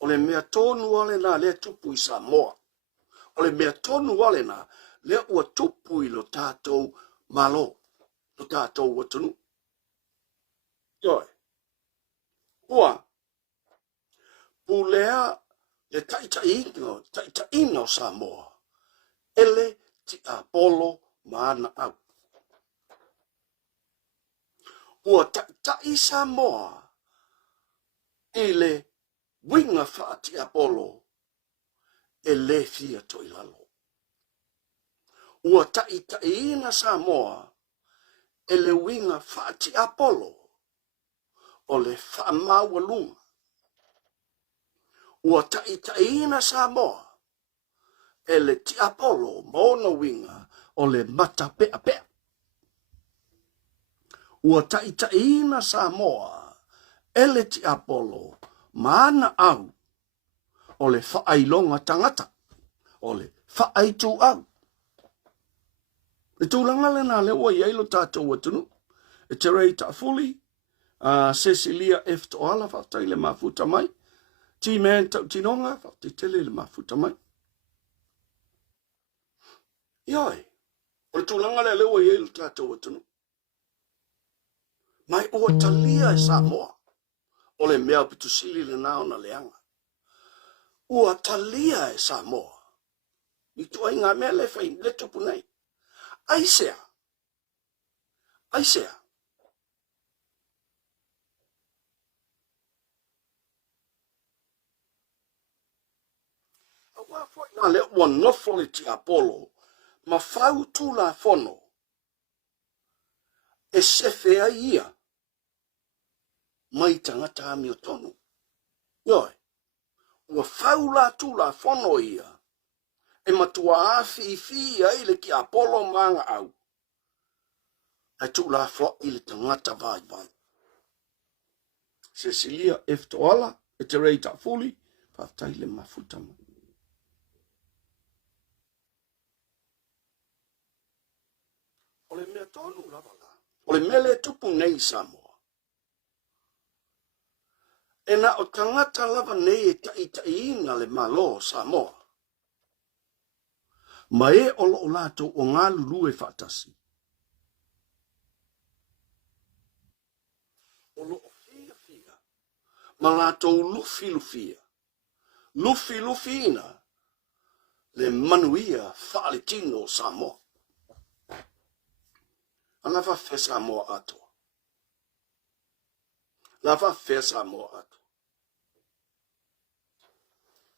O le mea tonu wale na le tupu i Samoa. O le mea tonu wale na le ua tupu i lo tātou malo. Lo tātou watunu. Yoi. Ua. Pulea le taitaina o Samoa. Ele ti Apollo maana au. Ua taitai Samoa. Ele winga whaati Apollo. Ele fia toilalo. Ua taitaina Samoa. Ele winga whaati Apollo. O le whaamawalunga. Ua taitaina Samoa. Ele ti Apollo mona winga o le mata pea pea. Ua taitaina Samoa. Ele ti Apollo maana au. O le whaailonga tangata. O le whaaitu au. E tūlanga le nā le ua iailo tātou atunu. E te rei ta fuli. Cecilia F. Toala whaatai le mafuta mai. T-Man tau tinonga whaatai tele le mafuta mai. Ioi. O le tūlanga le ua iailo tātou atunu. Mai ua talia e Samoa. O le mea pitusili le nao na leanga. Ua talia e Samoa. I tua inga mea le whai le tupu nei. Aisea. Aisea. Awa fwoi na le ua nofo le ti Apollo. Ma whau tū la whono. E sefea ia. Mai tangata ami o tonu. Ioi. Ua whau la tū la whono ia. E matua awhi ai le ki Apollo manga au. Ai tū la who i le tangata vai vai. Cecilia F. Toala, e te rei ta fuli, whaftai le mafuta mo. O le mea tonu lava la. O le mele tupu nei Samoa. E na o tangata lava nei e taitaina le malo Samoa. Ma e o lo lato o ngā lulu e whaatasi. O lo o fia. Ma lato lufi. Lufi ina. Le manuia whaaletino Samoa. Ana fa fe Samoa ato. La fa fe Samoa ato.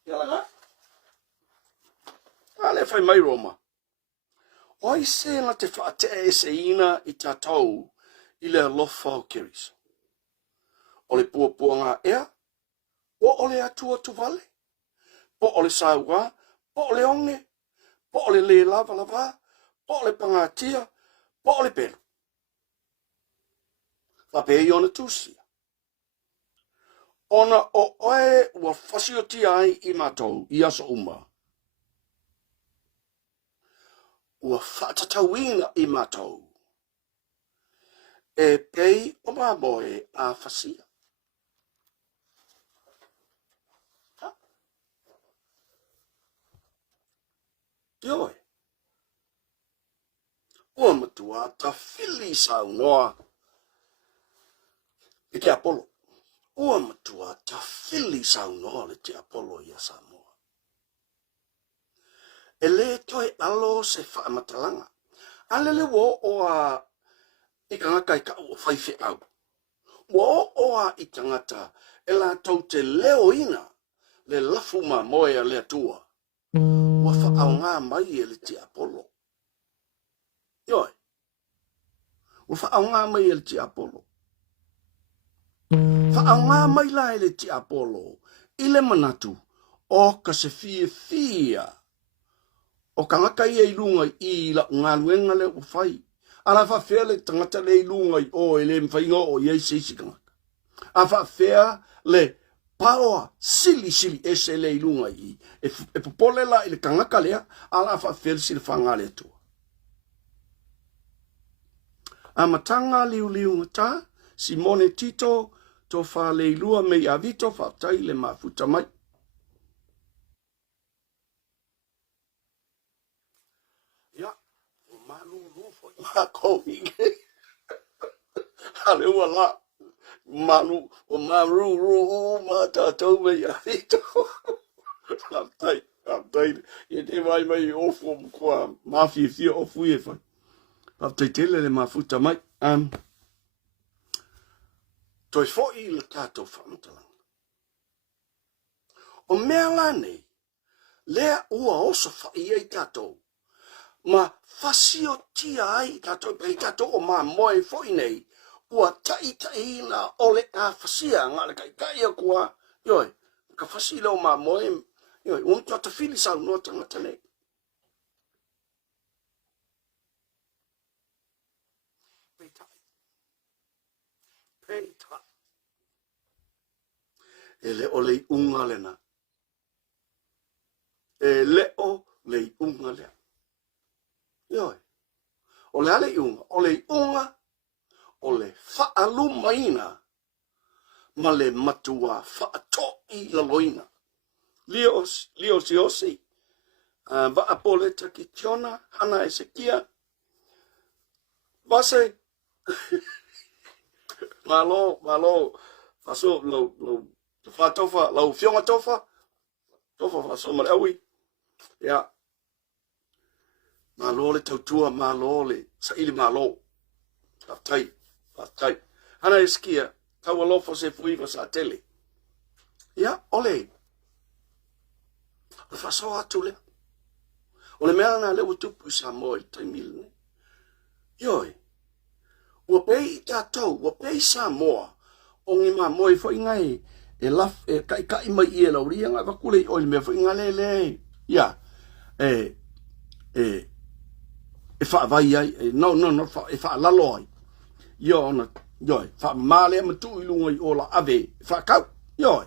Yala ale fai mai Roma. Oi se na te whaate e se ina i tātou i le alofa o keris. O le puapuanga ea, po o le atua tuvale, po o le saua, po o le onge, po o le lava, po o le pangatia, po o le pelu. Wape i ona tusia. Ona o oe ua fasiotia ai i matou, i aso uma. Ua whatatawina i matou. E pei o mamoe a fasia. Ioi. Ua matua ta fili sau noa. E te Apollo. Ua matua ta fili sau noa le te Apollo i a Samoa. E le toi alo se whaamatalanga. Alele wo o a i kangaka i ka o whaife au. Wo o a i tangata e la tau te leo ina le lafuma moe a le atua. Wa whaau ngā mai e le te Apollo. Ioi. Wa whaau ngā mai e le te Apollo. Whaau ngā mai la e le te Apollo. I le manatu o ka se fia. O kangaka i e lunga i la ngā luenga le o whai. Ala whawhea le tangata le lunga i o e le mwhainga o i eise isi kangaka. A whawhea le paoa sili e se le lunga i. E popole la i le kangaka lea, ala whawhea le sili whanga le tua. A matanga liu ngata, Simone Tito, to wha le ilua me i avito whautai le mafuta mai. Makovike. Halewa Manu o Maru Mata Tome Yahito. Update. You did my may awful qua mafia fear of weaver. Update le mafuta mai. Toi fo I le tato famtala. O melane. Lea ua oso fa I tato. Ma fasio tia ai tato pe tato o ma moe fo nei. Ua tai na ole a fasia ngale kai kua. Yoi. Ka fasilo ma moe. Yoi. Te fili sa no tangata nei. Peita. Ele ole unga lena. Ele o le unga lea. Yoi. Ole ale unga. Ole faalumaina. Ma le matua faatoi la loina. Lios yosi. Va apole takitiona. Hana esekia. Vase. Malo. Faso lo fatofa. Lo fionga tofa. Tofa faso malewi. Ya. Malo le tautua. Malo le. Saili malo. Fatai. Hana esekia. Tawalofa se fuiva sa tele. Ya. Ole. Faso atule. Ole mea na le utupu sa moi taimile. Yoi. Ua pei tatou, ua pei sa moa. O ngi ma moi fo ingai. E kai mai I lau ria ngai wakule o mea fo inga le. Ya. E wha vai ai. No, e wha lalo ai. Yoi. Wha male ma tu ilunga I ola ave. Wha kau. Yoi.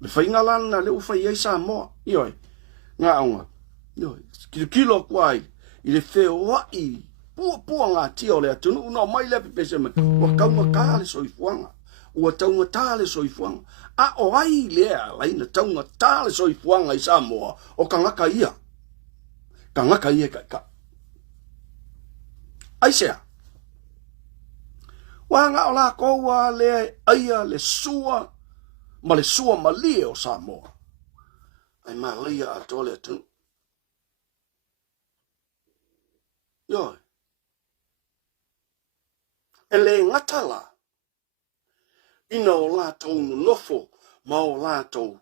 Le wha inga lana le ufa I sa moa. Yoi. Ngā aunga. Yoi. Kilo kwai. I le wheo wai. Pua ngā tia le atunu. Una mai le pepese me. Ua kaunga kā le soifuanga. Ua taunga tā le soifuanga. A o ai lea laina taunga tā le soifuanga I Samoa. O ka ngaka ia. Ka ngaka ia ka. Aisea. Wanga o la koua le aia le sua. Ma le sua ma lia o Samoa. Ai ma lia a tole atunu. Yoi. Ele ngatala. Ina o lātou nofo. Ma o lātou.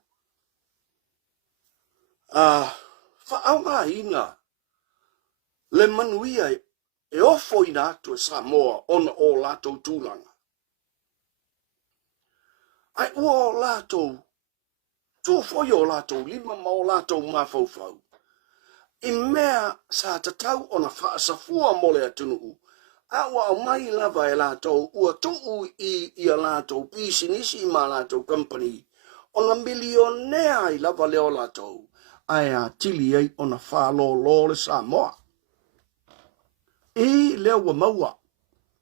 Whaanga ina. Le manuia e ofo ina atu e Samoa. Ona o lātou tūlanga. Ai ua o lātou. Tūwhoi o lātou. Lima ma o lātou mawhauwhau. I mea sa tatau ona whaasafua mole atunu. Awa o mai lava e lātou, ua tuu I a lātou, pisinisi ma lātou company. Ona milionea I lava leo lātou, ai a tili ei ona whālō le Samoa. I leo ua maua.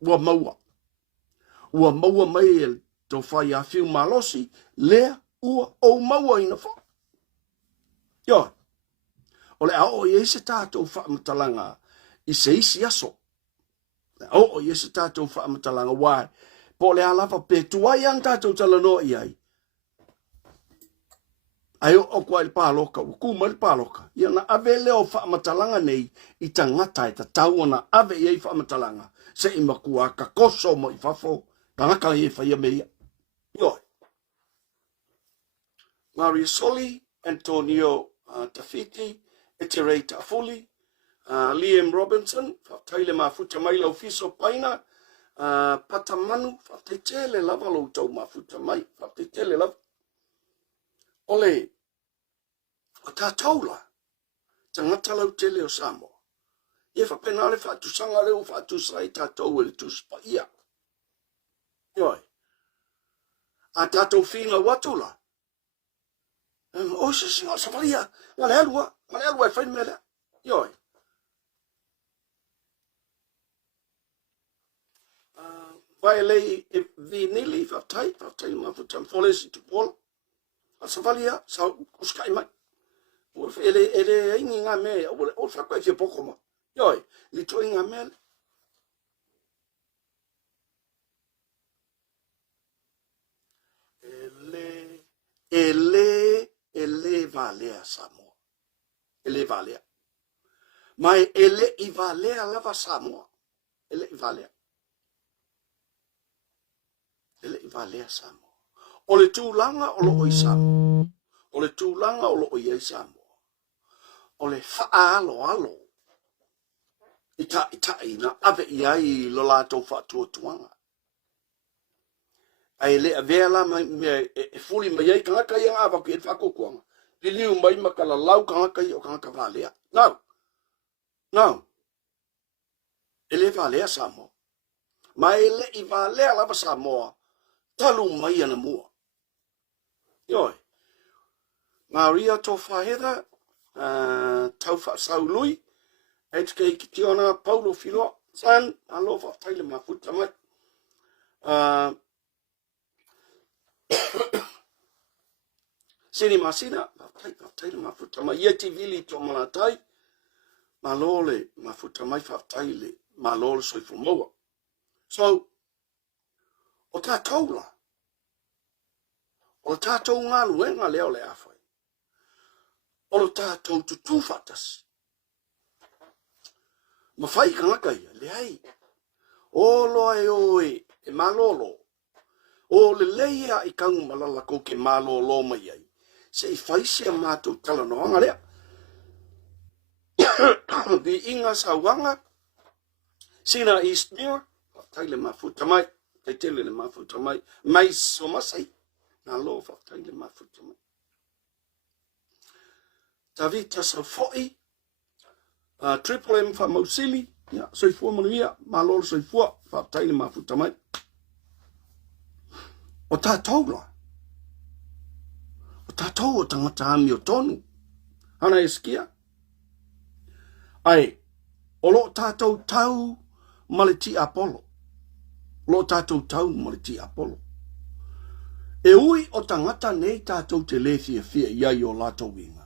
Ua maua mai e tō whai a whiu malosi, lea ua o maua ina wha. Yoi. O le ao I eise tātou whaamatalanga, I se isi aso. O yesu tātou whaamatalanga wai. Po le alawa pe tuai an tātou talano I ai. Ai o kwa I pāloka, o kuma I pāloka. Ia na ave leo whaamatalanga nei I tangata e ta tau ona ave I whaamatalanga. Se I makua ka koso mo I whafo, ka ngaka I whaia meia. Ioi. Maria Soli, Antonio Tafiti, Eterei Tafuli, Liam Robinson, whaftaile mafuta mai lau fiso paina, Patamanu, whaftaitele lava lau tau mafuta mai, whaftaitele lava. Ole, o tātaula, tangata lau tele o Samoa. Ie whapenale whātusanga leo whātusai tātou ele tūspa ia. Ioi. A tātou whina watula. O se singa safaria, ngale alua e whain mele. Ioi. Vai lei e vinili whaftai mafutam wholesi tu pola. A safaria, sa uskai mai. O ele ingi ngā mea, o whakoe fia pokoma. Yoi, li tu inga mele. Ele valea Samoa. Ele valea. Mai ele I valea lava Samoa. Ele I valea. Ele I valea Samoa. O le tūlanga o lo oi Samoa. O le tūlanga o lo oi ei Samoa. O le whaalo alo. Ita ina ave iai lo lato whatua tuanga. Ai le avea la e fuli mai ai kanga ia ava ki e whakokuanga. Li liu mai makala lau kanga i o kanga valea. No. Ele valea Samoa. Ma ele I valea lava Samoa. Talu mai ana mua. Yoi. Maria to whahera. Tau whasaului. HK ki tiona Paulo Filo. San. Alo whataile mafuta mai. Sini masina. Whataile mafuta mai. Yeti vili to manatai. Malole mafuta mai whataile. Malole soifu moa. So, o tā taula. O tātou ngā luenga leo le awhai. O tātou tutu whatasi. Ma whai kangaka ia, le hei. O loa e oe, e malolo. O le leia I kaunga malala ko ke malolo mai ai. Se I whaisia mātou tala noanga lea. Di inga sawanga. Sina East Mirror. Taile mafuta mai. Te tele le mafuta mai. Mai somasai. Nā lo whaktaile mafuta mai. Tavita sa fo'i. Triple M wha mausili. Soifua manuia. Malolo soifua. Whaktaile mafuta mai. O tātou la. O tātou o tangata ami o tonu. Hana e skia. Ai. O lo tātou tau maleti Apollo. Lo tātou tau maleti Apollo. E ui o tangata nei tātou te le fia iai o lātou winga.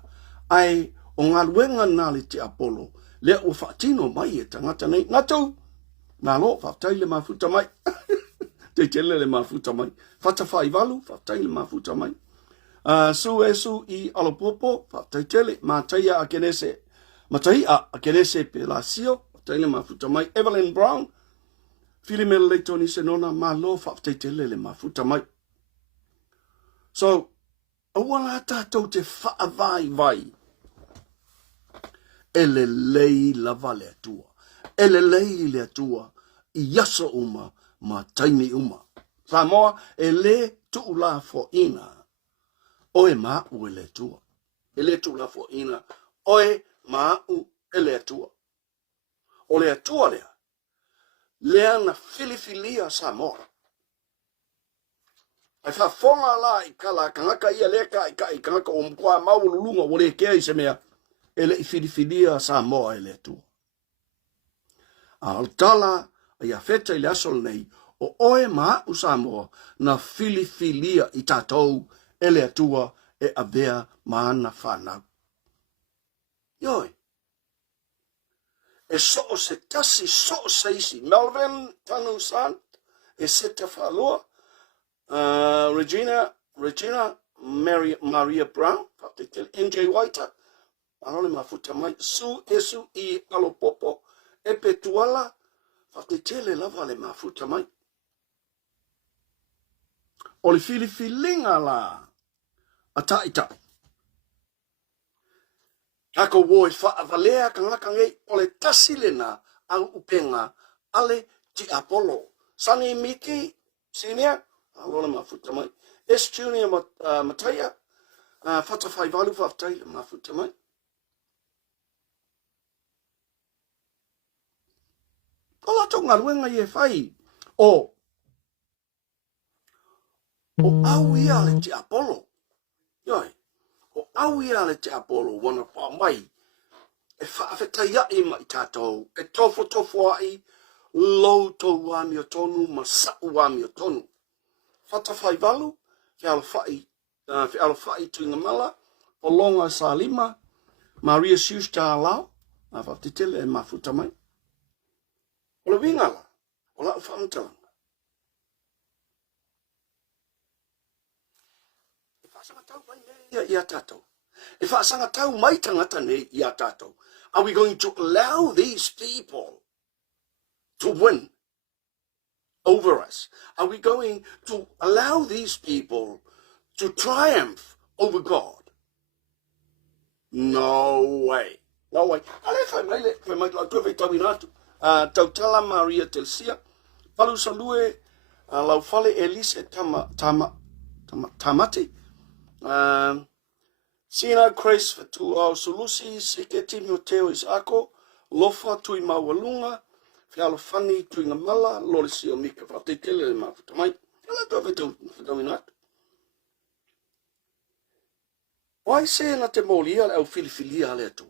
Ai, o ngā luenga nā le te Apollo, le o whaatino mai e tangata nei. Ngātou, nā lo, whaatai le mafuta mai. Te tele le mafuta mai. Whatawhai walu, whaatai le mafuta mai. Su I alopopo, whaatai tele, mātaia a kenese, mataia a kenese pe lasio, whaatai le mafuta mai. Evelyn Brown, Filimela le toni se nona, mā lo whaatai tele le mafuta mai. So, awala tātou te whaavai vai. Ele lei lava le atua. Ele lei le atua. I yasa uma, ma taimi uma. Samoa, ele tu la fo ina. Oe ma u ele atua. Ele tu la fo ina. Oe ma u ele atua. O le atua lea. Lea na filifilia Samoa. Ai whafonga la I kala kangaka ia leka I kangaka o mkua maululunga wole kea I se mea ele I whiriwhiria Samoa ele atua. A altala a Iafeta I le asol nei o oe maa u Samoa na whiriwhiria I tātou ele atua e avea maana whanau. Yoi. E so se tasi so se isi. Melvin tanu san e seta Faleo'o. Regina Maria Brown, NJ White, alone mafuta mai, su I alopopo, e petuala, whaketele lava le mafuta mai. O le filifilinga la, a tai. Ako woi whaavalea kangakange, o le tasilena ang upenga, ale ti Apollo. Sani Miki, senior, alona mafuta mai. S Junior Mataya. Whatawhai walu whaftai mafuta mai. O la tonga ruenga I e whai. O au ia le te Apollo. Yoi. O au ia le te Apollo wana wha mai. E whaafetai ai mai tātou. E tofo ai. Lou tau wami o tonu. Masau wami o tonu. Whatawhai walu, whialawhai tuinga mala, o longa sa lima, Maria Sius tā lau, a whaptitele e mafuta mai. O le wingala, o la whaamtalanga. E whaasanga tau mai nei ia tātou. E whaasanga tau mai tangata nei ia tātou. Are we going to allow these people to win over us? Are we going to allow these people to triumph over God? No way. No way. Ale fai mai la tua vei tau tautala Maria Telsia. Palu salue lau fale Elise tamati. Sina Grace for tu au solusi sike Timoteo Isako. Lofa tui mawalunga. Fialo fani tui ngamala. Lori si o mika whatetele le mafuta mai. Ala tua vei tau inatu. Wai se na te molia le au filifilia le atua.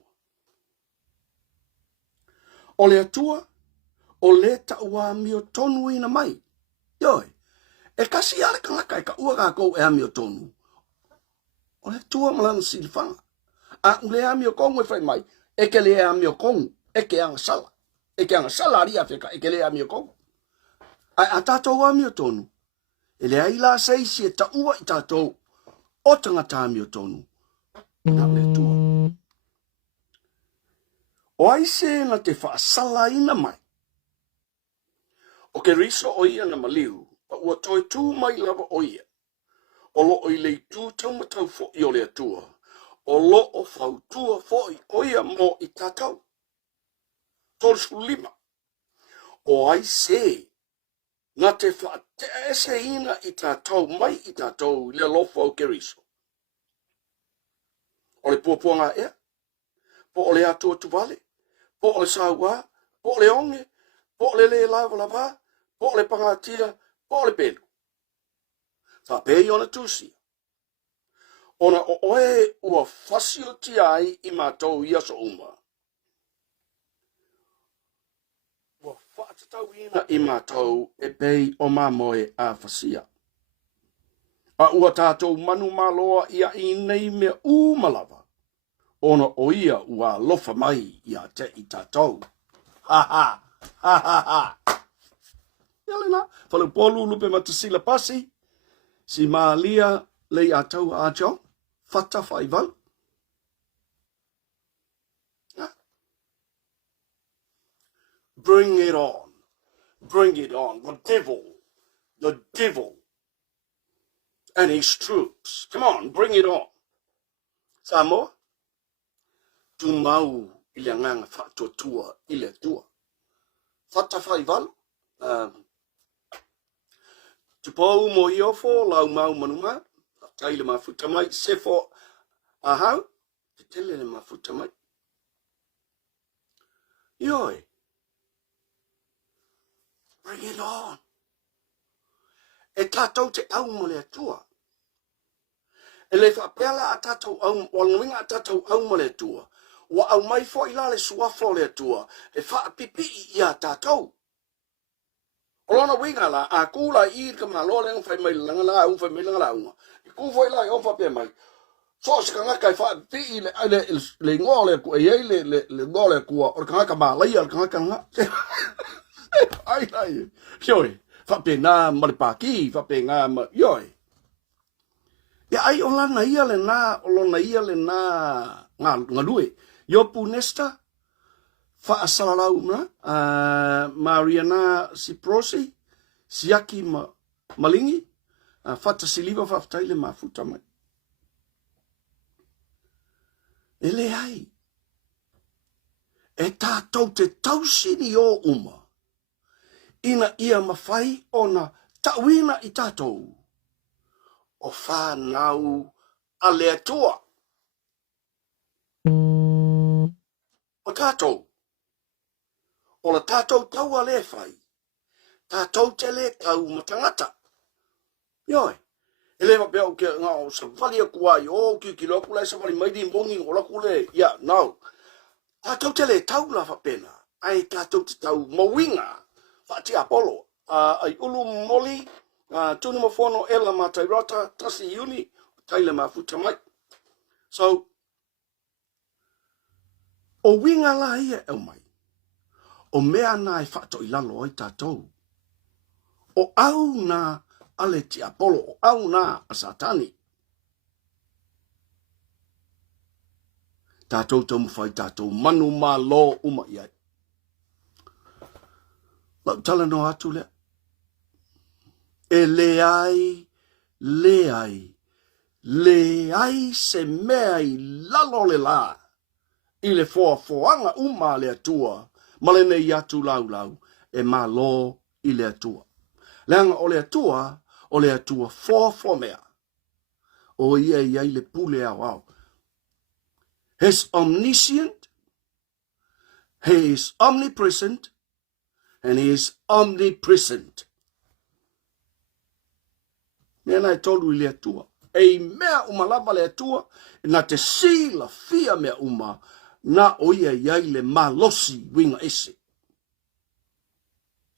O le atua, o le taua mio tonu ina mai. Yoi, e kasi ale kangaka e ka ua kako e amio tonu. O le atua malana silifanga. A ule amio kongu e fai mai, e ke le amio kongu, e ke anga sala. E ke anga sala ria feka, e ke le amio kongu. Ai a tatou amio tonu. E le aila seisi e taua i tatou, o tangata amio tonu. Na le tua. O aise na te whaasala ina mai. O ke riso o ia na maliu, pa ua toi tū mai lava o ia. O lo o i lei tū taumatau fo i o le atua. O lo o fautua fo i o ia mo i tatau. Tolsu lima. O aise na te whaatese ina i tatau mai i tatau le lofo o ke riso. O le puapuanga ea. Po o le atua tuvale. Po o le saua. Po o le onge. Po o le lava lava. Po o le pangatia. Po o le pelu. Sa pei ona tusi. Ona o oe ua fasio ti ai i mātou ia so uma. Ua whaatatau ina i mātou e pei o mamoe a fasia. A ua tātou manu maloa ia i nei mea umalawa. Ona o ia ua lofa mai ia te i tātou. Ha ha, ha ha ha. Ialena, whalu polu lupe matasila pasi, si maalia lei a tau a John, fata whaival. Bring it on. Bring it on. The devil and his troops. Come on, bring it on. Samoa. Tu mau i le nganga whatotua i le tua. Fata whaival. Tu pau mo iofo, lau mau manuma. Taile mafuta mai. Sefo ahau. Te tele le mafuta mai. Yoi. Bring it on. E tātou te au mo le atua. E le whapela a tātou au, wanguinga a tātou au mo le atua. Wa au mai fo ila le suafo le atua. E whaapipi i a tātou. O lona winga la, a kula i ka malole ng fai mai langa la, un fai mai langa la unga. I ku fo ila i on whapea mai. So se ka ngaka i whaapipi le ngole ku e ei le ngole kua. O ka ngaka malai al ka ngaka nga. Ai ai. Yoi. Whape ngā maripaki, whape ngā yoi. Ia ai o lana ia le nā, o lona ia le nā ngā lue. Iopu nesta, whaasalarau mna, Mariana Siprosi, Siaki Malingi, whatasiliva whaftaile mafuta mai. Ele ai. E tātou te tausini o uma. Ina ia mawhai ona tauina i tātou. O whānau a lea toa. O tātou. O la tātou tau a lea whai. Tātou te le tau matangata. Ioi. E lewa pia o ke ngā o sa wali a kuai. O ki loku lai sa wali maidi mbongi o laku le. Ia, nau. Tātou te le tau la whapena. Ai tātou te tau mawinga. Fati Apollo, ai ulu moli, tunu mafono ela matai rata, tasi uni, taile mafuta mai. So, O winga la ia e mai. O mea na e whato I lalo ai tātou. O au na ale ti Apollo, o au na a Satani. Tātou tamu whai tātou manu mā lo uma iai. Lau tala no atu lea. E le ai se mea I lalo le la. I le foanga uma le atua. Male nei atu lau e mā lo I le atua. Leanga o le atua fo mea. O ia iai le pule au au. He's omniscient, he is omnipresent, and he is omnipresent. Nena I told you le atua. E mea umalava le atua, na te sila fia mea uma, na o ia iai le malosi winga ese.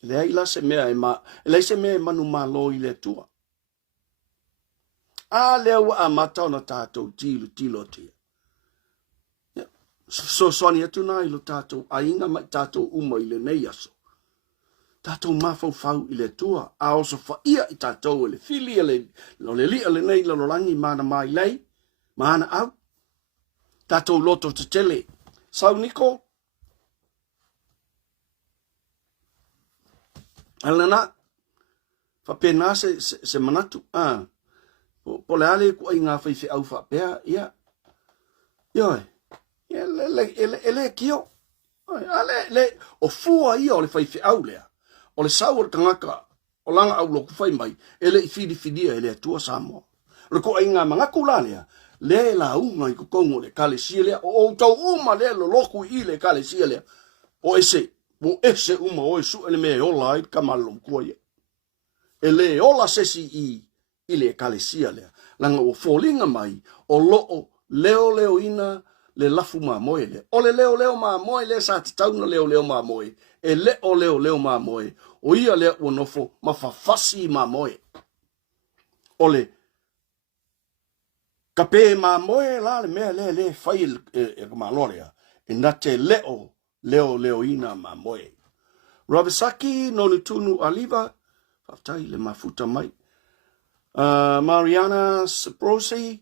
Le ai la se mea manu malo I le atua. A leo a matau na tātou tilo tia. So soani atu nā ilo tātou ainga mai tātou uma I le nei aso. Tātou mafau I le tua. A oso whaia I tātou le fili le lia le nei lo rangi mana mai lei. Mana au. Tātou loto te tele. Sau niko. Alana. Whapena se manatu. Po le ale ku ai ngā whaiwhi au whapea. Ia. Ioi. Ele kio. Ale o fua ia o le whaiwhi au lea. O le sau o le tangaka. O langa au loku whai mai. Ele I whidiwhidia ele atua Samoa. Reko ai ngā mga kula lea. Le la unga I kukongo le kale sia lea. O tau uma lea lo loku I le kale sia lea. O ese. O ese uma o esu ene mea ola I kamalom kua ia. Ele ola sesi I le kale sia lea. Langa o fōlinga mai. O loo leo ina. Le lafu ma moe le. O le leo ma moe le sa te tauna leo ma moe. E le o leo ma moe. O ia le o nofo ma fafasi ma moe. O le kape ma moe la le mea le fai e kamalorea. E na te leo ina ma moe. Rabisaki no tunu aliva. Fatai le mafuta mai. Mariana Saprosi.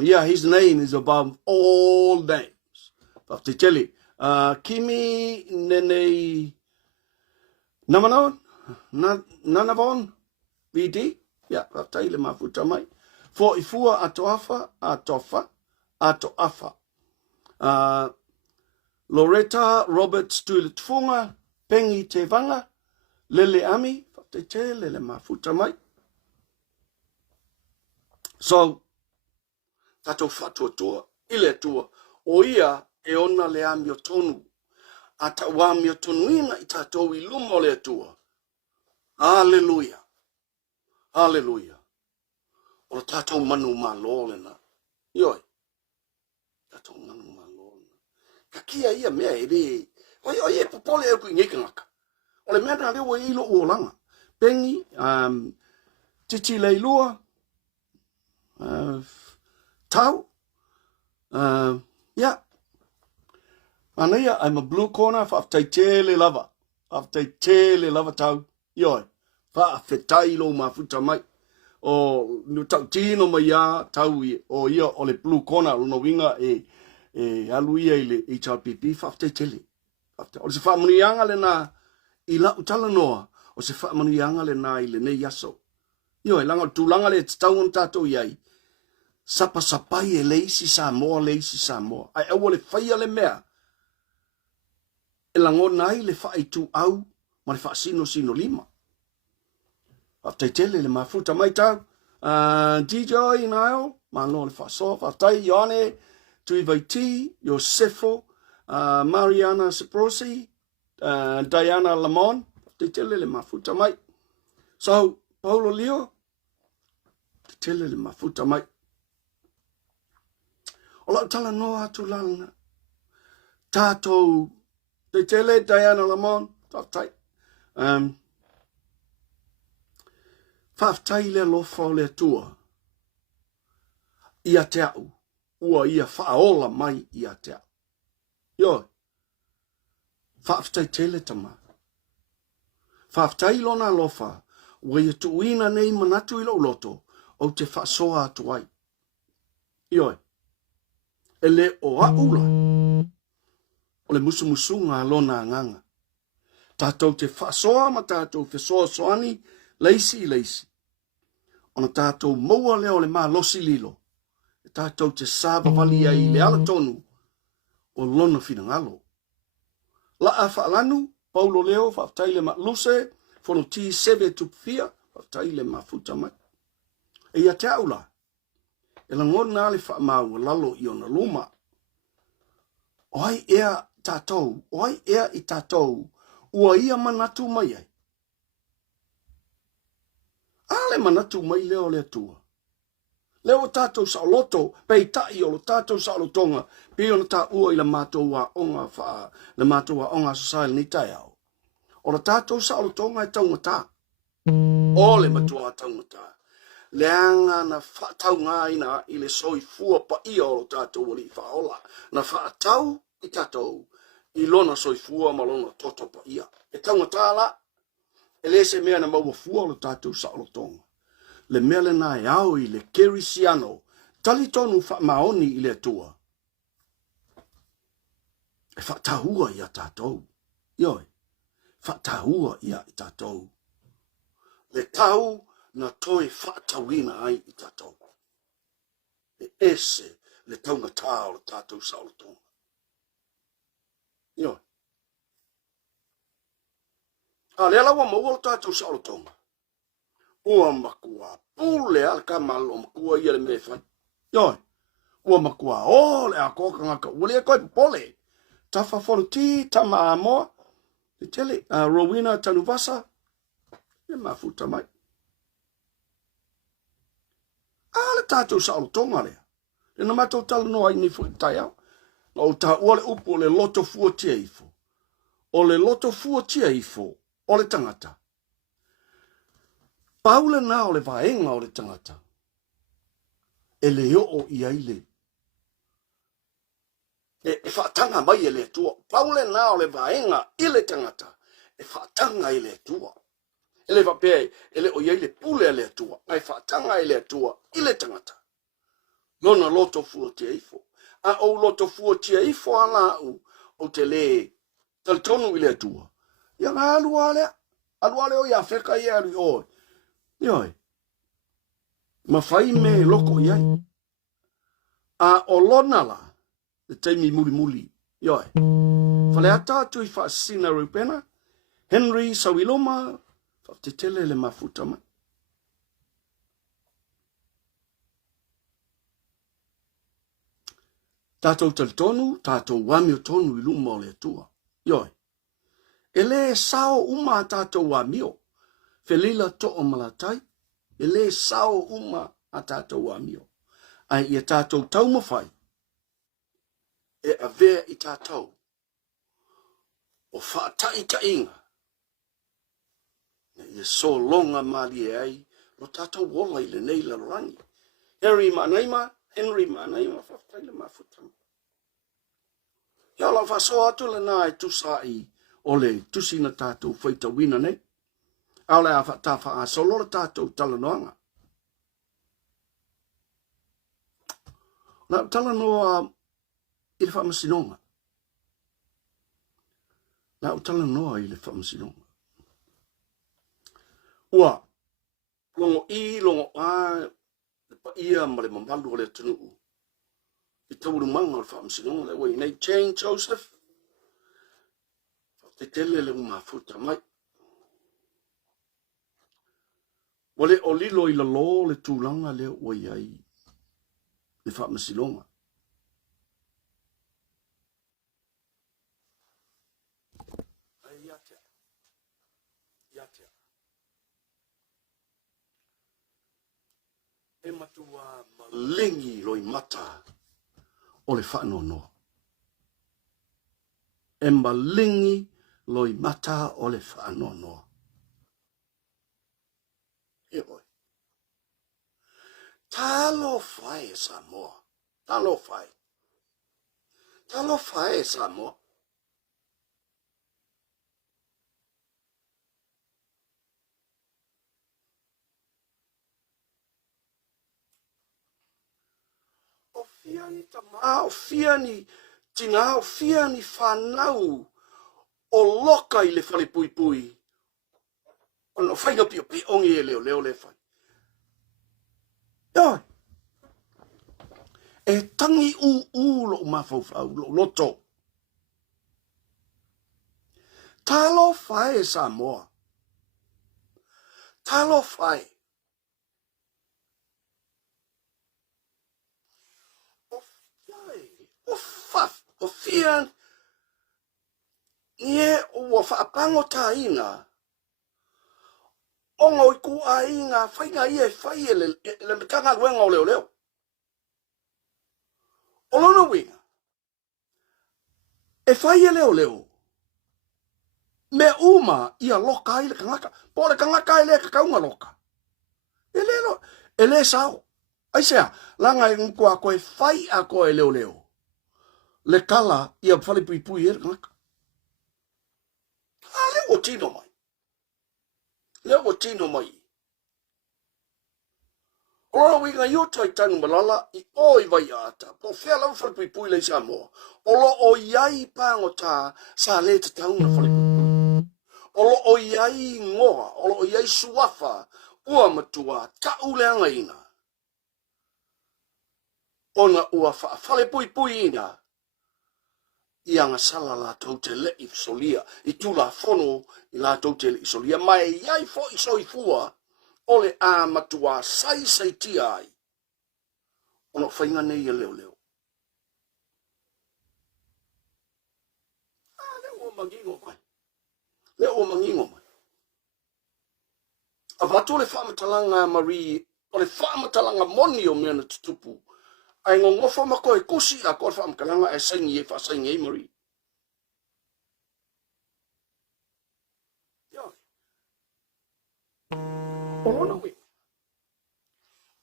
Yeah, his name is above all names. Kimi Nene Namanon Nanavon VD. Yeah, Taile Mafuta mai. For Ifua Atofa. Loretta Robert Stulitfunga Pengi Tevanga Lele Ami. Lele Mafuta mai. So, tato fatua ile tua, o ia e ona le amio tonu, ata wa mio tonuina I tato ilumo le tua. Hallelujah. Hallelujah. O tato manu malo le na. Ioi. Tato manu malo le na. Kakia ia mea ere. Oye popole e kui ngeka ngaka. O le mea na lewa ilo uolanga. Pengi, titi leilua, tau. Yeah. Anaya, I'm a blue corner for tele lava. After tele lava tau. Yoi. Fa fetai lo mafuta mai. O no tau tino mai ya tau I. O ia o le blue corner no winga aluia I le HRPP fa tele. O se fa munianga le na I la utala noa. O se fa munianga le na I le nei yaso. Yoi langa tulanga le tau on tato iai. Sapai e leisi Samoa. Ai au le whaia le mea. E lango nai le whai tu au, ma le wha sino lima. Whaftaitele le mafuta mai tau. DJ Inaio, ma no le Faasoa. Whaftai Ione, Tui Vaiti, Yosefo, Mariana Saprosi, Diana Lamon. Whaftaitele le mafuta mai. So, Paulo Leo, tele le mafuta mai. O lau tala noa atu lana. Tātou. Te tele Diana Lamon. Whaftai. Whaftai le lofa o le tua. Ia te au. ua ia whaola mai ia te au. Yo, whaaftai tele tama. Whaaftai lona lofa, ua ia tuuina nei manatu ilo uloto, o te Faasoa atu ai. Yo, ele o aula, o le musumusunga lona nganga. Tātou te Faasoa ma tātou fesoa soani, leisi. Ona tātou maua leo le maa losi lilo. Tātou te sāba vali ai le ala tonu, o lona finangalo. La a whaalanu, Paulo leo, whaaftai le luse, fono ti seve tupfia, whaaftai le mafuta mai. E ia te aula, e la ngona le whaamau lalo i ona luma. Oai ea tātou, oai ea i tātou, ua ia manatu mai ai. Ale manatu mai leo le atua. Leo tātou sa loto, pei tai o lo tātou sa lotonga, pei ona tā ua i la mātou wa onga wha, la mātou wa onga sosai ni tai au. O la tātou sa lotonga e taungata. O le matua taungata. Le anga na whataunga ina i le soi fua pa ia o lo tātou wali whaola. Na whaatau i tātou, i lona soi fua ma lona toto pa ia. E taungata la, e le se mea na maua fua o lo tātou sa lotonga. Le mele na e au i le kerisiano, tali tonu whaamaoni i le atua. E whaatahua i a tātou. Ioi, whaatahua i a tātou. Le tau na toi whaatawina ai i tātou. E ese le taunga tāo le tātou saulotonga. Ioi. A le alawa maua le tātou saulotonga. Ua makua pule alka malo makua ia le mewhai. Ioi, ua makua o le a koka ngaka ule e koe pole. Tafa whanu ti, tama a moa. Te tele, Rowena tanuvasa. E mafuta mai. Ale tātou sa alo tonga lea. E na mātou tala noa i ni fu tai au. Na o tā ua le upo o le loto fua tia ifo. O le loto fua tia ifo. O le tangata. Paule na o le vaenga o le tangata. E le o i aile. E whaatanga mai e le tua. Paule na o le vaenga i le tangata. E whaatanga i le tua. E le whapea e le o i aile pule e le tua. Ai whaatanga i le tua i le tangata. Lona loto fua tia ifo. A o loto fua tia ifo ala o te le talitonu i le tua. Ia ngā aluale. Aluale o Iafeta i alu oi. Ioi, mawhai me loko iai. A o lona la, le teimi muli. Ioi, whaleata tui whaasina rupena, Henry Sawiloma, whatetele le mafuta mai. Tātou talitonu, tātou wami o tonu i luma o le atua. Ioi, ele sao uma tātou wamio. Felila to o malatai, e le sao uma a tātou amio. Ai ia tātou taumawhai, e a vea i tātou, o whaatai ta inga. Ne ia so longa mali e ai, lo tātou wola i le nei la rangi. Henry manaima, whaftai le mafutam. Ia la whasoa atu le nā e tusai, o le tusina tātou whaita wina nei. Aole a whatafa a solora tātou talanoanga. Nā talanoa i le whamasinonga. Nā talanoa i le whamasinonga. Ua, longo a, le pa ia ma le mamalu o le tunuu. I tauru manga o le whamasinonga le wei nei Jane Joseph. Te tele le umafuta mai. Wale o lilo i la lo le tūlanga le o iai. Le whaamasilonga. Ai iatea. Iatea. E matua malingi loi mata o le whaanono. E malingi loi mata o le whaanono. E oi. Talo fai e Samoa. talo fai. Talo fai Samoa. O fiani tama, o fiani tina, o fiani whanau o loka I le whale pui pui. Ono whainga pio pi ongi e leo le whai. Ioi. E tangi lo mafau lo loto. Talo whae Samoa. Talo whae. O faf, o fian, nie o whaapango ta inga. Ongo I ku a inga, whainga I e whai e le kanga luenga o leo leo. O lono winga. E whai e leo leo. Me uma ia loka I le kangaka. Po le kangaka I le kakaunga loka. E le sao. Ai sea, langa I ngukua koe whai a koe leo leo. Le kala ia whale pui pui e le kangaka. A leo o tino mai. Leo o tino mai. Ora winga yo tai tanu malala I oi vai ata. Po fea lau whale pui pui le Samoa. Olo o iai pango ta sa le te taunga whale pui pui. Olo o iai ngoa. Olo o iai suafa. Ua matua. Ta uleanga ina. Ona ua whale pui pui ina. Ianga sala la tau te le I solia. I tu la fono I la tau te le I solia. Mai iai fo I soifua. Ole a matua sai ti ai. Ono whainga nei e leo leo. Leo o mangingo mai. Leo o mangingo mai. A watu le whamatalanga Marie. O le whamatalanga moni o mea na tutupu. Ai ngongofo mako e kusi a kore whamakalanga e saingi e whasaingi e Marie. O lona we.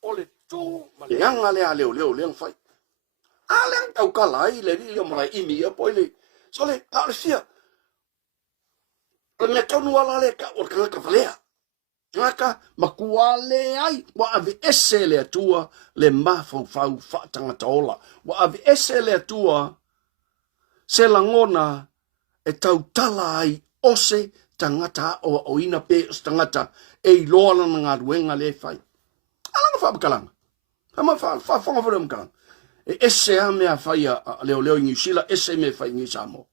O le tō ma le anga lea leo leang whai. A leang tau kalai le li o marai imi a poi le. So le, a le fia. Le me tonu ala le ka o le kangaka whalea. Ngaka makuale ai. Wa ave ese le atua le mafau fau whaatanga taola. Wa ave ese le atua se langona e tau tala ai ose tangata o ina pe tangata e loa na ngā ruenga le whai. Alanga whapakalanga. Hama whafonga wharam kalanga. E ese a mea whai a leo leo I New Zealand, ese mea whai ngi Samoa.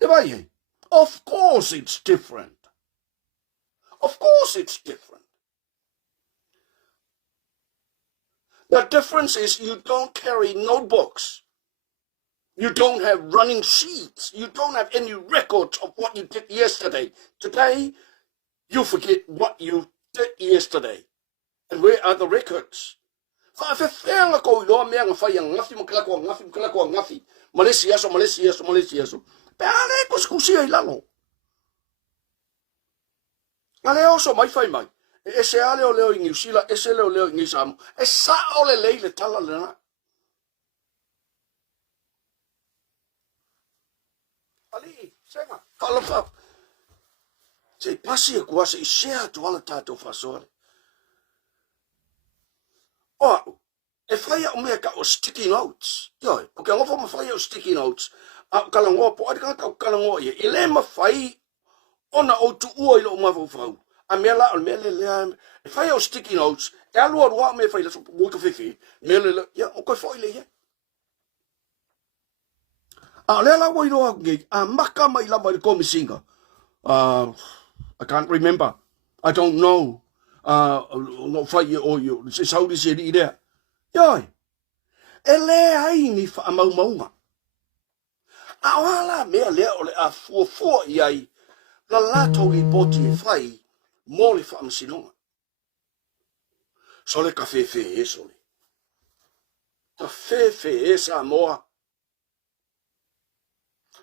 E vai hei. Of course it's different. Of course it's different. The difference is you don't carry notebooks. You don't have running sheets. You don't have any records of what you did yesterday. Today, you forget what you did yesterday. And where are the records? Whaafewhenga ko I loa mea ngā whai a ngafi makalako a ngafi. Malaysia so. Pēale ko skusia I lalo. Ale oso mai whai mai. E se a leo I New Zealand, e se leo I New Samoa. E sa o le leile tala le na. Ali, senga. Whalafa. Se pasi e kuasa I shea tu ala tātou Faasoa. O, e whaia o mea ka o sticky notes. Ioi, o ke ngofo ma whaia o sticky notes. A kalangoa po, adika ka o kalangoa ia. I le ma whai ona o tu ua I lo mawau whau. A mea la, mea le lea, e whaia o sticky notes. E alua rua mea whaia so muka whiwhi. Mea le, ia, o koe whai le ia. A lea la wai roa nge, a maka mai la mai le komisinga. I can't remember. I don't know. No whai o yo, se sauri se ri rea. Ioi, e le haini wha maunga. A wala mea lea o le a fuafua iai, la lato I poti e whai, mo le wha masinonga. So le ka whewhe e so le. Ka whewhe e sa moa.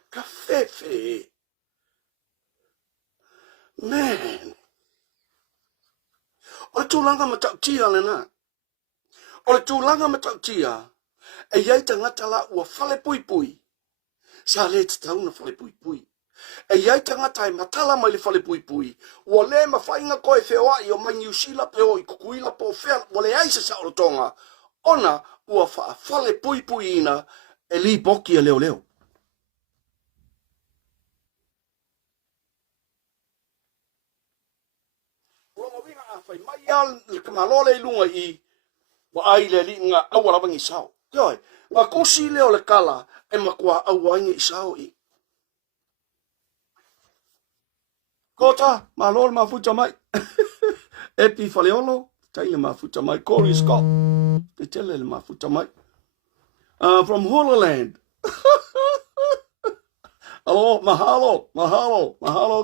Ka whewhe e. Man. O le tūlanga matau tia le na. O le tūlanga matau tia. E iai tangata la ua fale pui pui. Sa le te tauna fale pui pui. E iai tangata e matala mai le fale pui pui. Ua le mawhainga koe whewai o mai New Zealand pe o i kukuila po whea. Ua le aisa sa o tonga. Ona ua fale pui pui ina e li poki a leo leo. Ua mawinga a whai mai al le kamalole lunga i wa ai le li nga awarawangi sao. Yoi, ngā kosi leo le kala e makua awainga i sao i. Kota, malol mafuta mai. Epi Faleo'o, taile mafuta mai. Corey Scott, te tele le mafuta mai. From Hulaland. Hello, mahalo,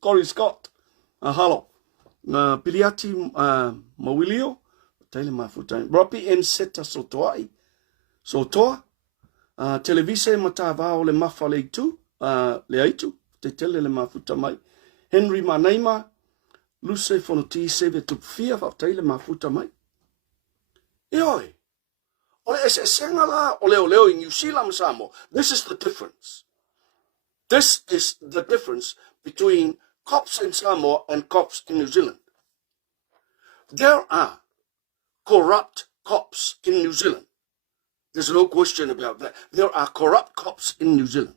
Corey Scott. Mahalo. Piliati Mawilio, taile mafuta mai. Ropi en seta sotoai. Sotoa. Televise matavao le mafa le itu, le aitu, te tele le mafuta mai. Henry Manaima, Luce Fonoti Seve Tupfia, Taile Mafuta Mai. Ioi. Ole ese sengala, ole leo in New Zealand Samo. This is the difference. This is the difference between cops in Samoa and cops in New Zealand. There are corrupt cops in New Zealand. There's no question about that. There are corrupt cops in New Zealand.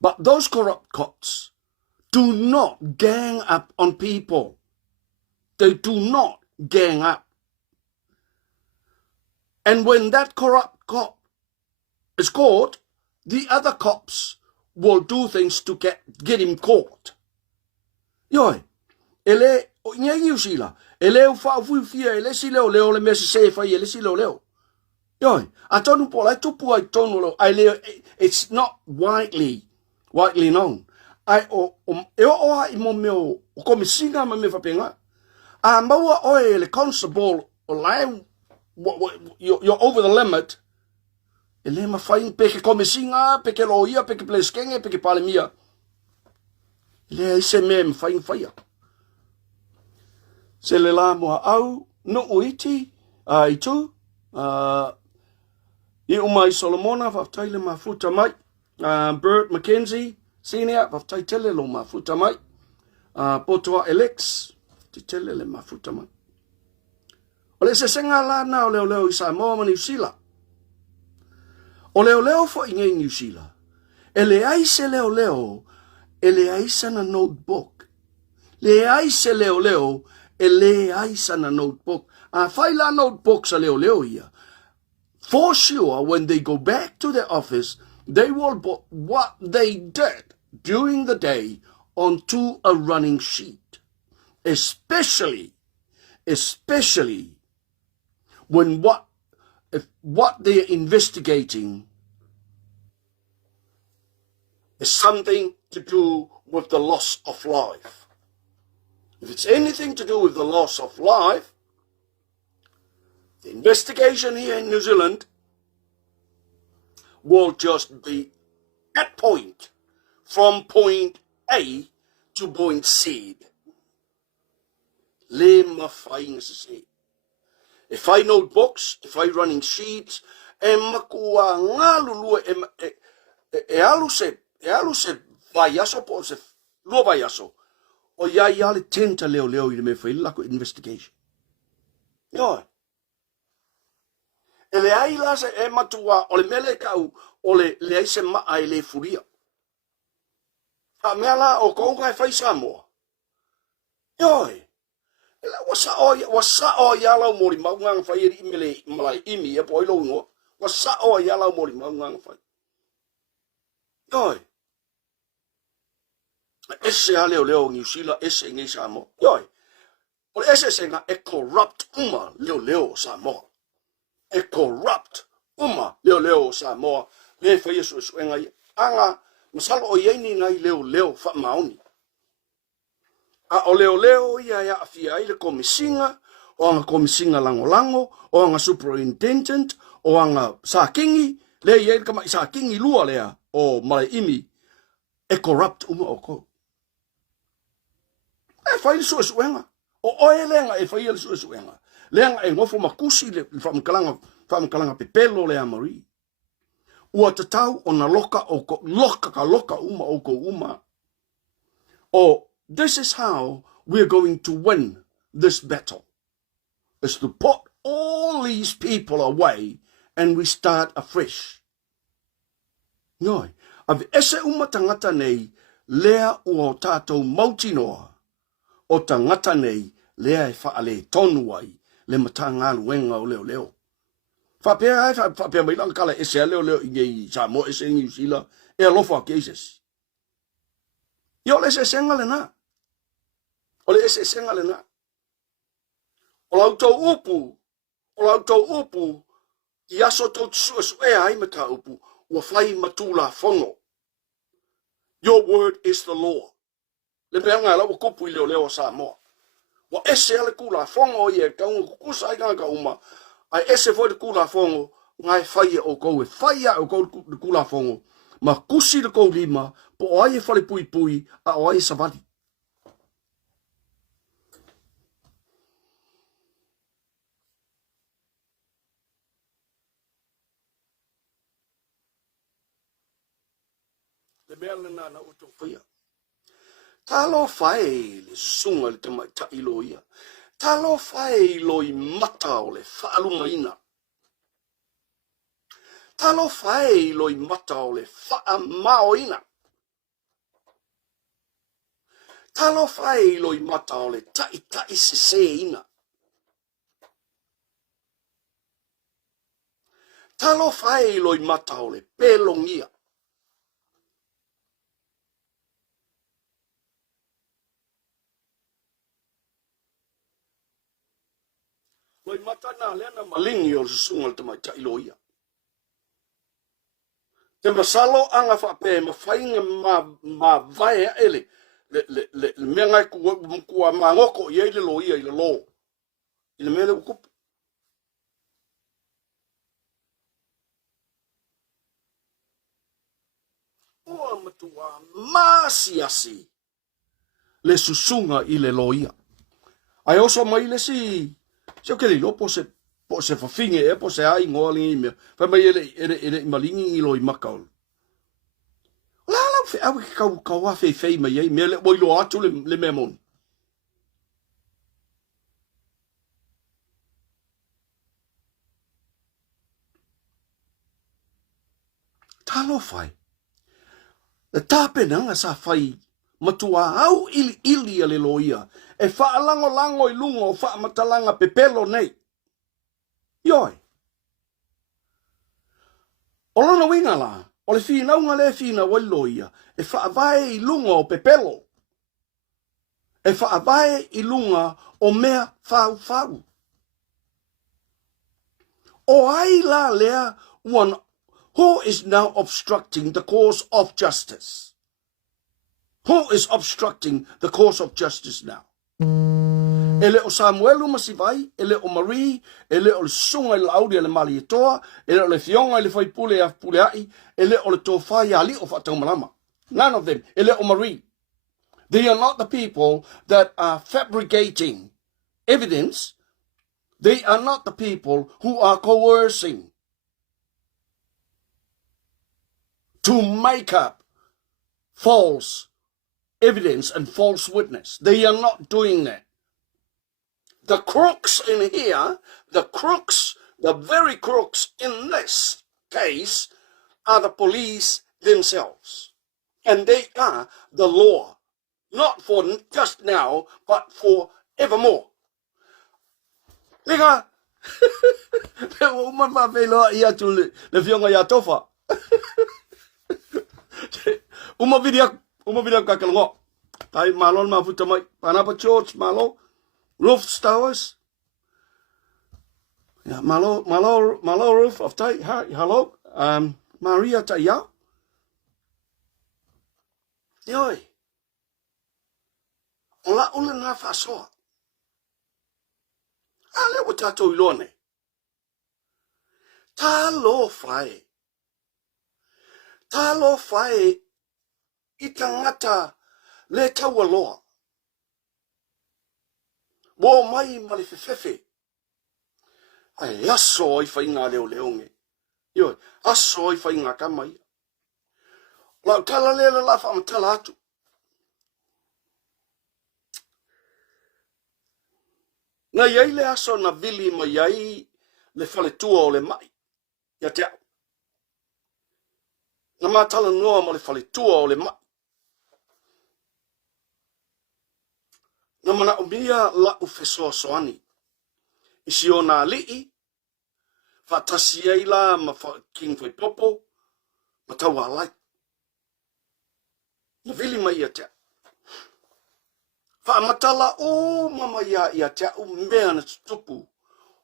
But those corrupt cops do not gang up on people. They do not gang up. And when that corrupt cop is caught, the other cops will do things to get him caught. Yoi, ele nye yusila, ele ufa fia, ele si leo le mesi se fa ele si leo. Yoi, atonu pola tupu ai tonu lo, it's not widely known. Ai o i mo meo o komisinga ma me fapenga. A maua oe le constable o lai you're over the limit. Ele ma fain peke komisinga, peke loia, peke pleskenge, peke palemia. Ele se me fain faia. Se le la mo au no uiti i tu i umai Solomona fa taile mafuta mai. Bert Mackenzie, senior, vaftai tele lo mafuta mai. Potoa Alex, te tele le mafuta mai. Ole se senga la na o leo i Samoa ma New Zealand. O leo fo inge New Zealand. Ele ai se leo, ele ai sa na notebook. Le ai se leo, ele ai sa na notebook. Fai la notebook sa leo ia. For sure, when they go back to their office, they will put what they did during the day onto a running sheet. Especially when what they're investigating is something to do with the loss of life. If it's anything to do with the loss of life, the investigation here in New Zealand will just be at point, from point A to point C. Le mawhainga se se. If I notebooks, if I running sheets, e makua ngā lulua e alu se vaiaso po se lua vaiaso. O iai ale tenta leo i me whai lako investigation. Yoi. E le ai lasa e matua o le mele kau o le aise maa e le furia. A mea la o konga e whai Samoa. Yoi. E la wasa o yalau mori maungang whai eri imele malai imi e po ilo ungo. Wasa o yalau mori maungang whai. Yoi. Ese a leo New Zealand ese ngai Samoa. Yoi. O le ese se nga e corrupt uma leo Samoa. E corrupt uma leo Samoa le fa yesu suenga anga masalo o yeni ngai leo fa mauni a o leo ia afia ile komisinga o anga komisinga lango o anga superintendent o anga sakingi le ye kama sakingi lua lea o mai imi e corrupt uma o ko e fa yesu suenga O oe lenga e whaia le suenga. Lenga e ngofo makusi le whamkalanga pepelo le amari. Ua te tau o na loka o ko loka uma o ko uma. O this is how we're going to win this battle. Is to put all these people away and we start afresh. Noi, ave ese uma tangata nei lea ua o tātou mautinoa o tangata nei lea e whaale tonu ai le matanga luenga o leo leo. Whapea mai lang kala ese a leo leo i ngei Samoa ese New Zealand e alofa cases. Yo le ese senga le na. O le ese senga le na. O lautou upu i aso tau tsuasu e ai mata upu ua whai matula whono. Your word is the law. Le peanga la ua kupu i leo leo Samoa. Wa ese ale kula whongo i e kaunga kukusa ai ngaka uma. Ai ese foi de kula whongo ngai whaia o kou e whaia o kou de kula whongo. Ma kusi de kou lima po o ai e whale pui pui a o ai e savati. Le mea le nana o tō whaia. Talo whae le sunga le te mai ta ilo ia. Talo whae lo I mata o le whaalunga ina. Talo whae lo I mata o le wha mao ina. Talo whae lo I mata o le tai se ina. Talo whae lo I mata o le pelongia. Loi matana lena malingi o susunga le tamai ta iloia. Te masalo anga whape ma whainga ma vai ele. Le mea ngai kua mangoko I eile loia I le lo. I le mele ukupu. Oa matua masiasi. Le susunga I le loia. Ai oso mai le si. Se ke lo po se fafinge e po se ai ngoali me. Fa mai ele malingi I lo I makau. La fe au ka wa fe mai ai me le boilo atu le memon. Talo fai. Le tape nanga sa fai matua au ili ale loia. E fa lango I lungo o fa matalanga pepelo nei. Yoi. O lona winga la. O le fina unga le fina wai loia. E fa vai I lungo o pepelo. E fa vai I lunga o mea fau. O ai la lea one who is now obstructing the cause of justice. Who is obstructing the cause of justice now? Ele o Samuelu masivai, ele o Marie, ele o le sunga I laudi le mali toa, ele o le fionga le fai pule a pule ai, ele o le tofai ali o fatau malama. None of them. Ele o Marie. They are not the people that are fabricating evidence. They are not the people who are coercing to make up false evidence and false witness. They are not doing that. The crooks in here, the very crooks in this case are the police themselves. And they are the law. Not for just now, but for evermore. Liga, uma velo ia tu le fionga ia tofa. Uma video kakalongo. Tai malon mafuta mai panapa church malo roof towers. Yeah, malo roof of tai. Hi, hello. Maria Taya. Yoi. Ola na Faasoa. Ale o tato ilone. Talo fai. I tangata le tawaloa. Wo mai male fefefe. Ai aso I fai ngā leo leonge. Yo, aso I fai ngā kamai. La tala lele la fa matala atu. Na iai le aso na vili ma iai le fale tua o le mai. Ia te au. Na matala noa ma le fale tua o le mai. Na mana umia la ufesoa soani. Isi o nā lii. Fa tasi ai la ma king fai popo. Ma tau alai. Na vili mai ia te au. Fa matala o mama ia te au mea na tutupu.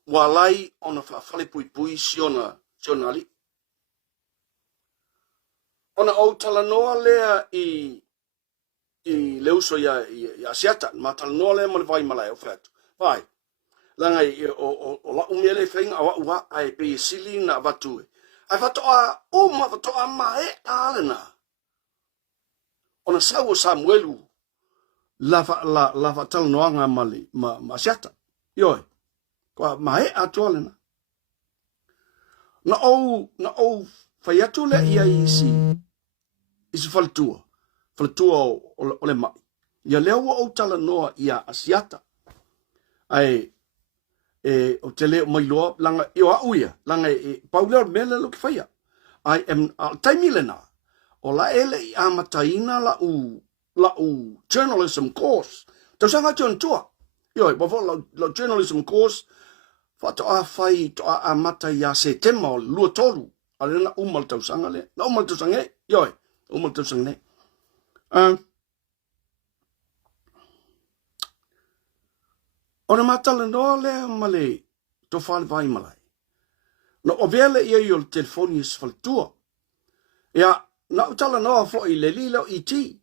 Walai ona fa fale pui pui siona li. Ona o tala noa lea I leuso ia asiata. Ma tala noa lea male vai malai o fatu. Vai. Langa o la umele whainga awa ua ai pe sili na avatue. Ai whatoa ma whatoa mae alena. Ona sau o Samuelu. Lava tala noanga mali ma asiata. Ioi. Kwa mae atualena. Na o fai atu le ia isi faletua. Faletua o le mai. Ia leo o tala noa ia asiata. Ai o te leo mai loa langa i o auia. Langa pauleo mele lo ki faia. I am taimilena. O la ele I amataina la u journalism course. Tau sanga tion tua. Ioi, bafo la journalism course. Fato a fai to a mata ia se tema o lua toru. Alena umal tau sanga le. Na umal tau sanga e. Ioi, umal tau sanga le. Ona matala noa le male to fale vai malai. No o vele ia I o telefoni is faltua. Ia, na utala noa fo I le lila I ti.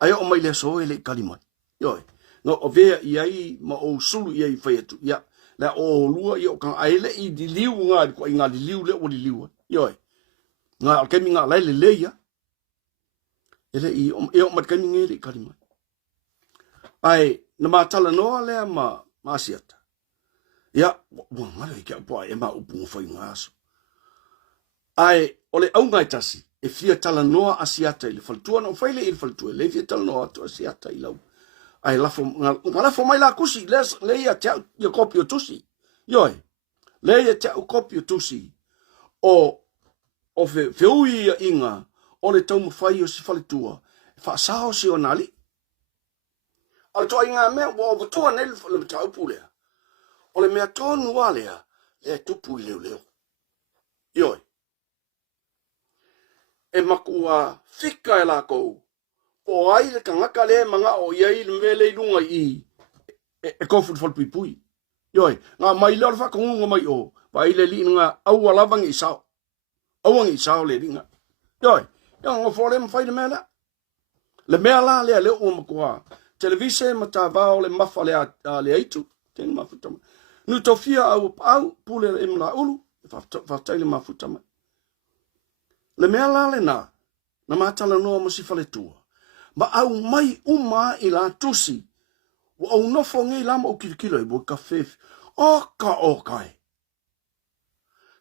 Ai o mai le so ele kalimai. Ioi, no o vea I ma o sulu ia I fai atu. Ia, le o lua I o kang aile I di liu ngā ko I ngā di liu le o di liu. Ioi, ngā alkemi ngā lai le leia. Ele I o mat kemi ngere kalimai. Ai, na matala noa lea ma asiata. Ia, wa ngare kia upua e ma upungu fai ngaso. Ai, ole au ngai tasi, e fia tala noa asiata ili faltua na ufaile ili faltua, le fia tala noa tu asiata ilau. Ai, lafo mai la kusi, le ia te ia kopi o tusi. Ioi, le ia te au kopi o tusi. O fe ui ia inga, o le tau mawhai o si faletua, Faasoa si o nali. Al toa inga mea, wa watua nele le mta upu lea. O le mea tonu wa lea, lea tupu I leo. Ioi. E makua fika e la kou. O ai le kangaka le manga o iai le mele ilunga I. E kofu falpui pui. Ioi. Nga mai leo le whakongunga mai o. Wa ile li nga au alawang I sao. Awang I sao le ringa. Ioi. Ia ngofore mwhai le mea la. Le mea la lea leo o makua. Televise mata vao le mafa le aitu. Tēnei mafuta mai. Nu tofia au pule le imla ulu. Whataile mafuta mai. Le mea lale na matala noa mo si faletua. Ma au mai uma I la tusi. Wa au nofo ngai lama o kirikilo I bo kafefe. O kai.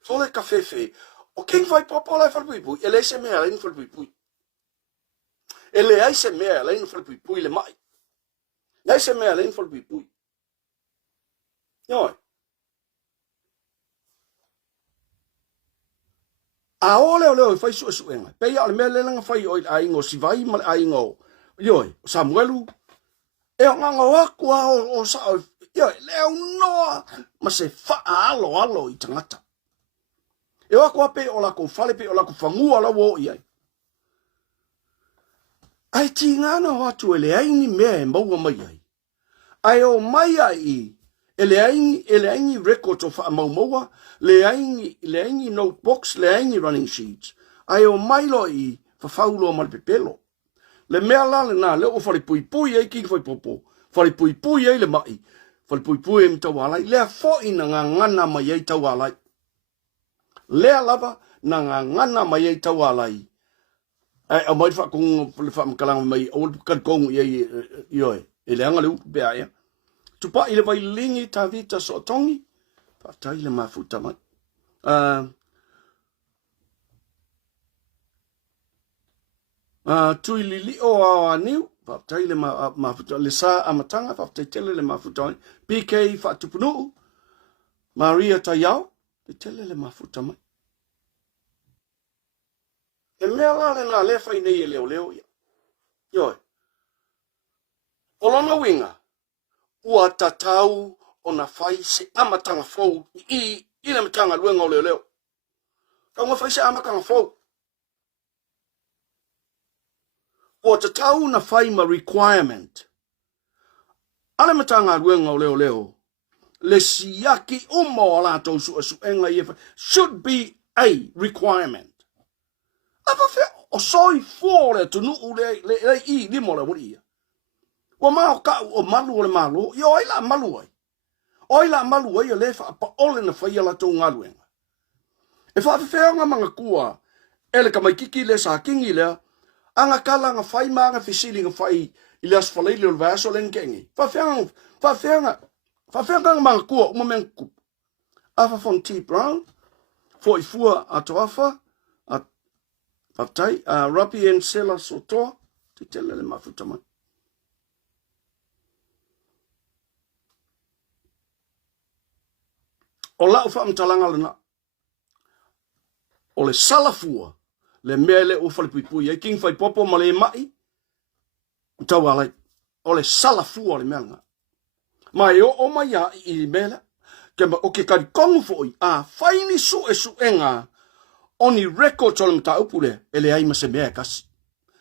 So le kafefe. O king fai popo lai falpuipui. Ele se mea lain falpuipui. Ele ai se mea lain falpuipui le mai. Lai se mea lain falpuipui. Ioi. A ole leo fai su enga. Pe ia le mea lelanga fai o aingo si vai mal aingo. Ioi, Samuelu. E o nganga wakua o sa ioi, leo noa ma se alo I tangata. E wakua pe o lako fale pe o lako fangua la wo iai. Ai ti ngana watu ele aini mea e maua mai ai. Ai o mai ai ele aini record of maua, le aini notebooks, le aini running sheets. Ai o mai lo I fafaulo mal pepelo. Le mea lale na le o fale pui ai ki fai popo. Fale pui ai le mai. Fale pui ai mtau alai. Lea fo ina ngana mai ai tau alai. Lea lava na ngana mai ai tau alai. Ai o mai fa kung fa mkalang mai o kan kong ioi. E le anga le upu bea ia. tupa ile vai lingi ta vita so tongi pa tai le mafuta mai tui lili o a niu pa tai le mafuta le sa amatanga pa tai tele le mafuta mai PK fa tupunu Maria Tayao te tele le mafuta mai e mea la le na le fai nei e leo ia yoi olona winga ua tatau ona fai se amatanga fou i le matanga luenga o leo ka ngā fai se amatanga fou o tatau na fai ma requirement ale matanga luenga o leo le siaki umo ala tau su enga i should be a requirement apa fe o soi fore tu nu le I ni mo le wuri o ma ka o malu le malu yo ai la malu ai le fa pa ole na fa la tu ngaluenga e fa fe nga manga kua ele ka mai kiki le sa kingi le anga kala nga fai manga fisili nga fai ile as falei le vaso len kengi fa fe nga manga kua o momentu afa von T Brown foi fua atoafa Patai, Rapi and Sela Soto, te tele le mafuta mai. O lau wha mtalanga lena. O le salafua, le mele o whalepui e king fai popo ma le mai. Tau alai, o le salafua le meanga. Mai o mai a I mele, ke ma o ke kari kongu foi, whaini su enga, Oni record tolum ta upule ele ai ma se mea kasi.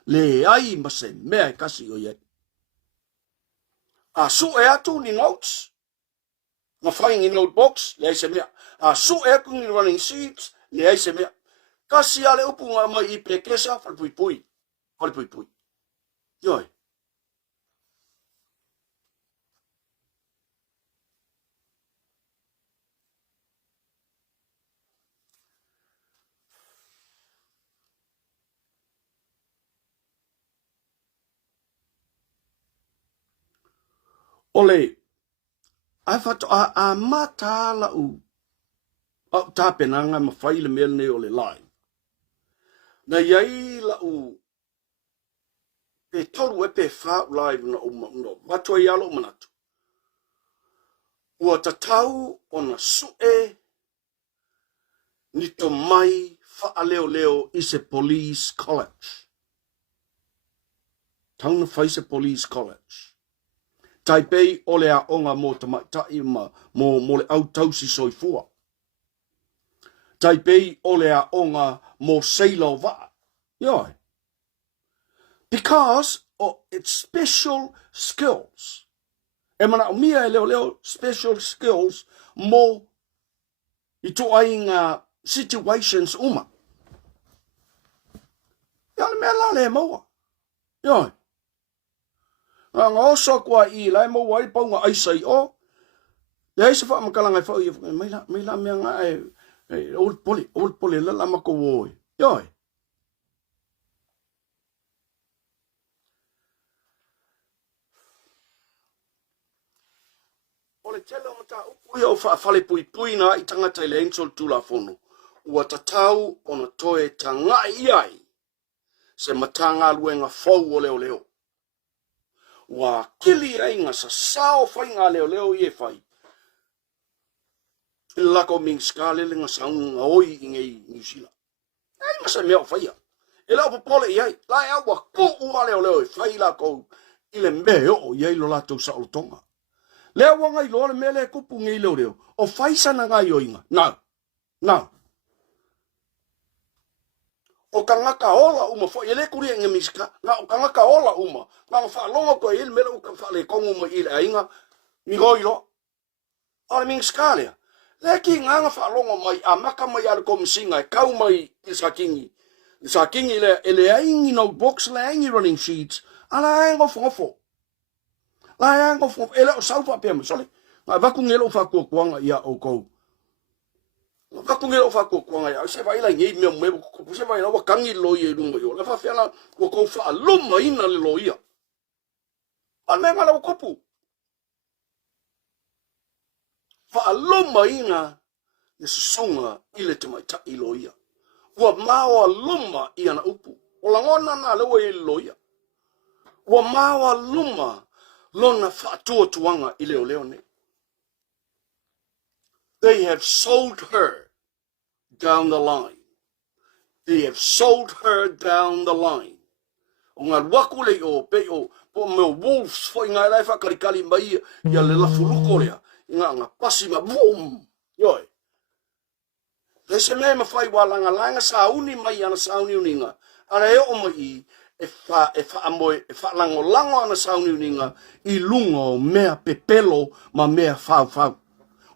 Le ai ma se mea kasi o ye. Su e atu ni notes. Ma flying in notebox le ai se mea. Su e atu ni running sheets le ai se mea. Kasi ale upu nga ma I pekesa falpui. Yoi. Ole, ai fato a mata la u. Ta penanga ma fai le mele ne ole live. Na iai la u. Pe tolu e pe fa live na no. Matua ialo manatu. Ua tatau ona sue ni to mai fa leo I se police college. Tauna fai se police college. Taipei ole a onga mo tamaitai mo le au tausi soifua. Taipei ole a onga mo seilo va. Yoi. Because of its special skills. E mana o mia e leo special skills mo I to ainga situations uma. Yale mea la le moa. Yoi. Nga oso kwa I lai mo wai paunga ai sai o. Le ai se wha makalanga wha I mai la mea nga old poli la la mako woi. Yoi. Ole tele o mata upui o wha fale pui na I tangata I le encol tula fono. Ua tatau ona toe tangai iai. Se matanga luenga fau o leo. Wa kili ainga sa sao fai ngā leo I e fai. I lako ming skale le nga saunga oi I ngei New Zealand. Ai masa mea o fai. E lau popole I ai. Lai au wa ko ua leo E fai lako I le meo o I ai lo lato sa o tonga. Leo wanga I lo le mele kupu ngei leo. O fai sana ngai o inga. Now. O kangaka ola uma fo ele kuri nge miska na o kangaka ola uma na fa longa ko ele mele o ka fa le kongu mo ile ainga mi goilo o mi skalia le ki nga fa longa mai a maka mai al kom singa ka mai sakingi le ele aingi no box le aingi running sheets ala aingo fofo la aingo fofo ele o salfa pe mo sole ma va ku ngelo fa ko kwanga ia o ko ka pungelo fa ko ko ya se vai la ngi me ko se vai la wa kangi lo ye lu mo yo la fa fela ko fa lu mo ina le lo ia al me ngala ko pu Whaaluma ina le susunga ile te mai ta iloia. Ua mawa luma i ana upu. O langona na lewa i loia. Ua mawa luma lona whaatua tuanga i leo leo ne. They have sold her down the line. They have sold her down the line. O ngā wakule o pe o po me wolves fo ngā lai whakarikari mai ia le lafuluko lea. I ngā pasi ma boom. Yoi. Le se mea mawhai wā langa sauni mai ana sauni uninga. Ana e o mai e wha lango lango ana sauni uninga I lungo mea pepelo ma mea whau.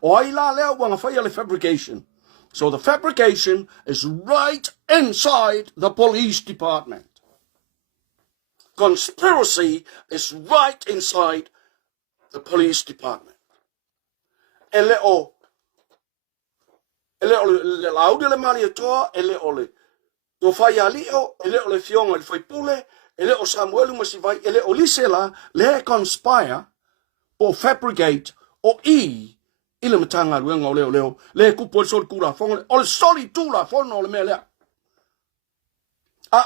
O ai la lea wanga whai ale fabrication. So the fabrication is right inside the police department. Conspiracy is right inside the police department. Ele o le laude le mali toa, ele o le do fai alio, ele o le fionga le fai pule, ele o Samuelu masivai, ele o lisela le conspire o fabricate o ile matanga ruenga o leo, le kupo le soli kura fonga, o le soli tula fono le mea.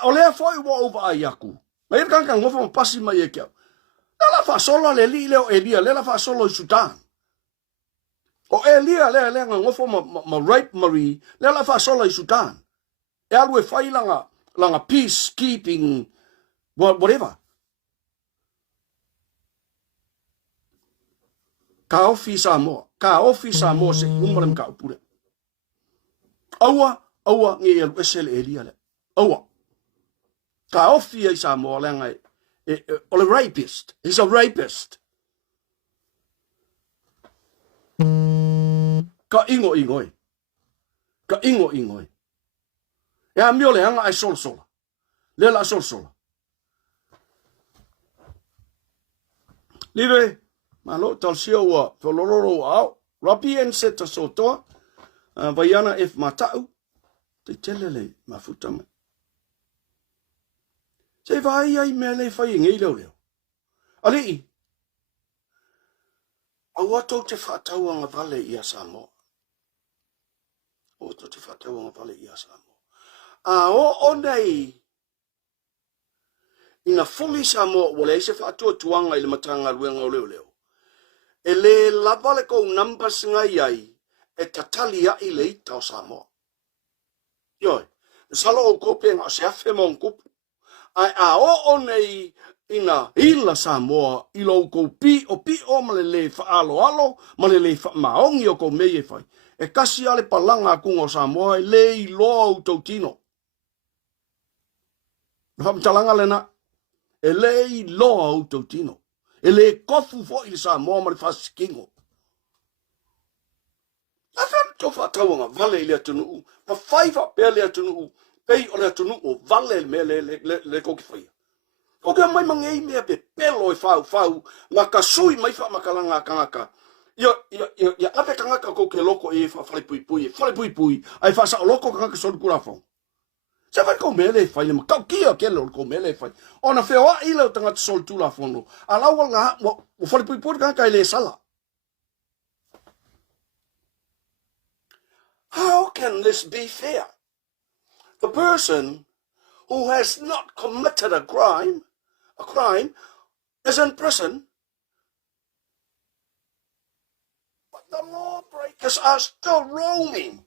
O lea foi wa over a yaku. Ma ia kanka ngofa pasi mai e kia. Lela fa solo le li leo Elia, lela fa solo I Sudan. O Elia le ngofa ma rape Marie, lela fa solo I Sudan. E alu e fai langa peacekeeping, whatever. Ka ofi Samoa se umarem ka upure. Aua nge elu esele Elia le. Aua. Ka ofi ai Samoa le ngai. Ole rapist. He's a rapist. Ka ingo ingoi. E a mio le hanga ai sol. Lela sol. Live. Malo tal sia ua folororo au. Rapi en seta sotoa. Vaiana if matau. Te telele mafuta me. Se vai ai mele fai ngai leo. Ali. Awa to te whatau anga vale ia Samoa. O to te whatau anga vale ia Samoa. O nei. Ina fuli Samoa wale se whatua tuanga I le matanga ruenga o leo. E le lavale ko numbers ngai ai. E tatali ai le ita o Samoa. Yoi. Salo o kope nga se afe mon kupu. Ai o nei ina hila Samoa I lo ko pi o malele alo malele maongi o ko meye fai. E kasi ale palanga kungo Samoa I le I lo au tautino. Talanga lena. E le I lo au tautino. E le kofu fo I Samoa ma le fasikingo. Afen to fatawanga vale le tunu. Ma faiva pele tunu. Pei o le tunu o vale me le koki fai. Koki mai mangei me pe pelo e fau. Ma kasui mai fa makalanga kangaka. Ia ave kangaka ko ke loko e fa fale pui. Ai fa sa loko kangaka so kura fo. Se vai ko mele fai le makau kia ke lo ko mele fai. Ona feo a ile o tanga sol tu la fono. Ala wala o fale pui kangaka ile sala. How can this be fair? The person who has not committed a crime is in prison, but the lawbreakers are still roaming.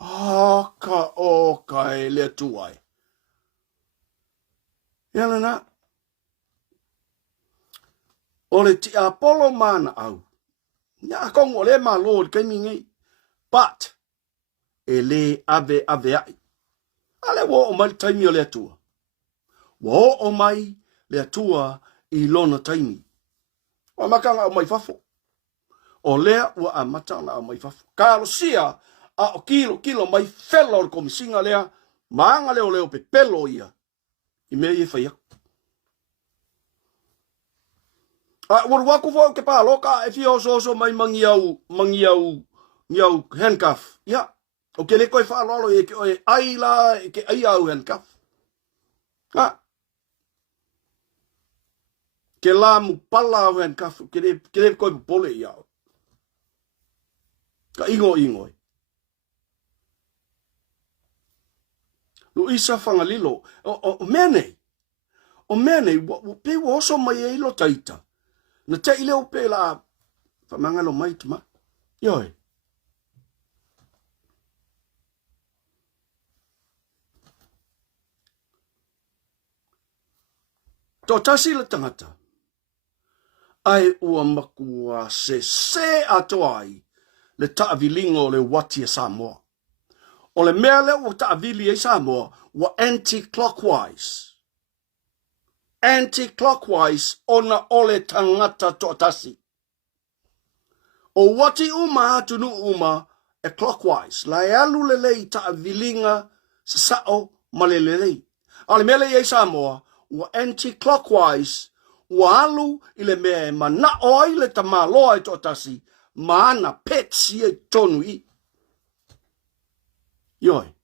Ka le tuai. Yana ole ti Apollo mana au. Ya kong ole ma Lord kemi but ele ave ai. Ale wo o mai taimi o le atua. Wo o mai le atua I lona taimi. O makanga o mai fafo. O lea ua a matanga o mai fafo. Ka alo sia a o kilo mai fela o komisinga lea. Maanga leo pe pelo ia. I mea I whaia. Waru waku fo ke pa loka e fio so mai mangiau handcuff. Ya. O ke le koe whaalolo e ke oe aila e ke ai au handcuff. ke la mu pala wen kafu ke ko pole ia ka ingo lu isa fangalilo o mene pe wo so mai e lo taita na te ile o pe la fa mangalo mai tuma yoi to tasi le tangata ai ua makua se atoai le taavilingo le wati e Samoa. O le mea le ua taavili e Samoa wa anti-clockwise. Anti-clockwise ona ole tangata to tasi. O wati uma atunu uma e clockwise. La e alu le lei taavilinga sa sao malelelei. O le mea le e Samoa wa anti-clockwise ua alu ile mea e mana o ile tamaloa e to tasi maana petsi e tonu i. Yoi.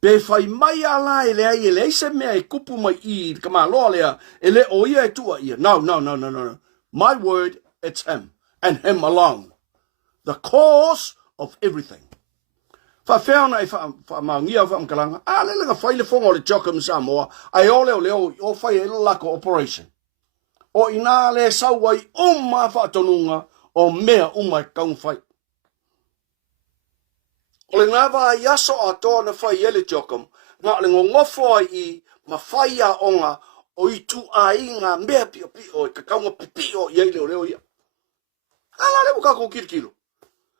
Pe fai mai ala ele se mea e kupu mai i kamaloa lea ele o ia e tua ia. No. My word, it's him and him alone. The cause of everything. Fa feona e fa maungia fa mkalanga. Le lenga fai le fonga o le Jokum Samoa. Ai o leo o fai e lako operation. O ina le sauai fa tonunga o mea e kaun fai. O le ngava yaso ato na fai ele Jokum. Nga le ngofo ai I ma fai a onga o I tu a inga mea pio o kakaunga pipio i leo ia. Ala le buka ko kirkilo.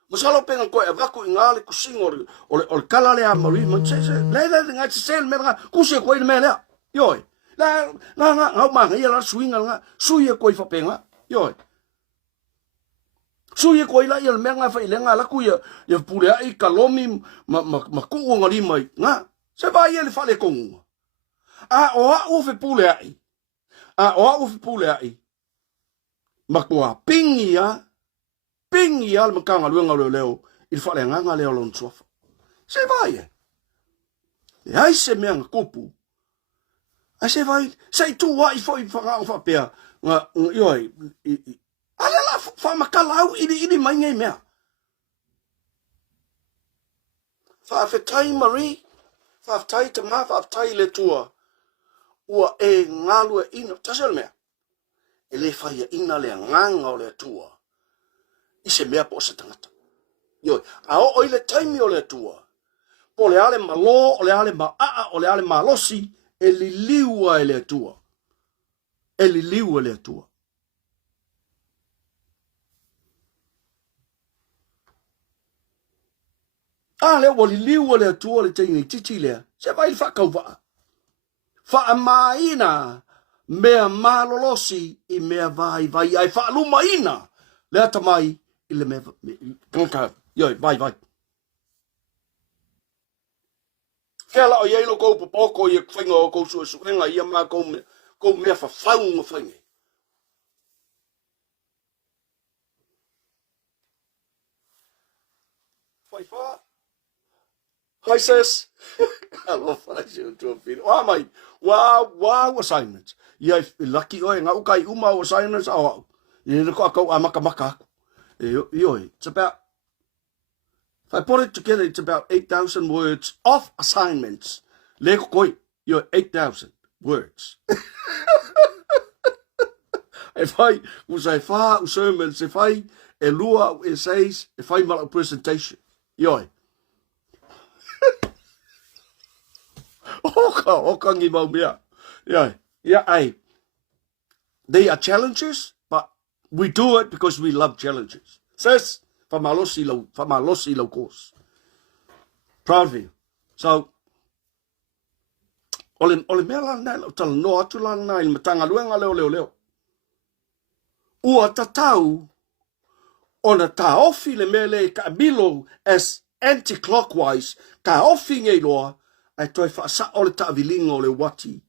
Masalo penga ko e vaku ingale kusingo o le kala le amari mo se le nga se me nga kusi ko me le yoi la nga ma nga la swinga nga suye ko fa penga yoi suye ko ila il me nga fa ile nga la ku ya pule ai kalomi ma ku nga li mai nga se va ile fa le kongu o fe pule ai o fe pule ai ma ko pingia al makanga luenga leo il fa le nga leo lon sofa se vai e ai se me nga kupu ai se vai sei tu wa I foi fa pe nga yoi ala la fa makalau ini mai ngai me fa fe tai mari fa tai te ma fa tai le tua ua e ngalu ina tasel me ele fa ia ina le nganga o le tua I se mea po se tangata. Yoi, o ile taimi o le tua. Po le ale malo, o le ale maa, o le ale malosi, e li liua e le tua. E li liua le tua. Le wali liua le tua le taingi titi lea. Se vai il whakau waa. Wha maina, mea malolosi, I mea vai, ai wha lumaina. Lea tamai, ile me kanka yoi vai kela o yelo ko poko ye fingo ko su nga ia ma ko me fa faung fingi fa hi sis I love what you do feel mai wow assignments ye lucky o nga ukai uma assignments ye ko amaka it's about, if I put it together, it's about 8,000 words of assignments. Leko koi, you're 8,000 words. If I was a far sermons, if I a lua essays, if I make a presentation, yoi. Oka ngi mau mea. Yeah, they are challenges, but we do it because we love challenges. Says, famalosi lo course. Proud of you. So, ole mea la nai lo tala no atu la nai matanga luenga leo. Ua tatau ona ta ofi le mele ka milo as anti-clockwise ka ofi ngei loa ai toi whaasa ole ta avilingo le wati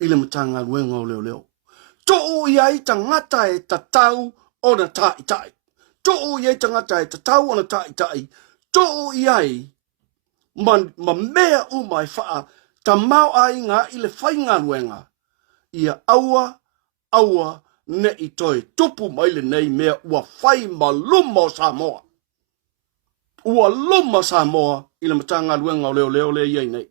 ile matanga luenga leo. To iai tangata e tatau ona tai. To iai tangata e tatau ona tai. To iai ma mea umai faa ta mau ai ngā ile whainga luenga ia aua aua ne I toi tupu mai le nei mea ua fai maluma o Samoa. Ua luma Samoa I le matanga luenga o leo le iei nei.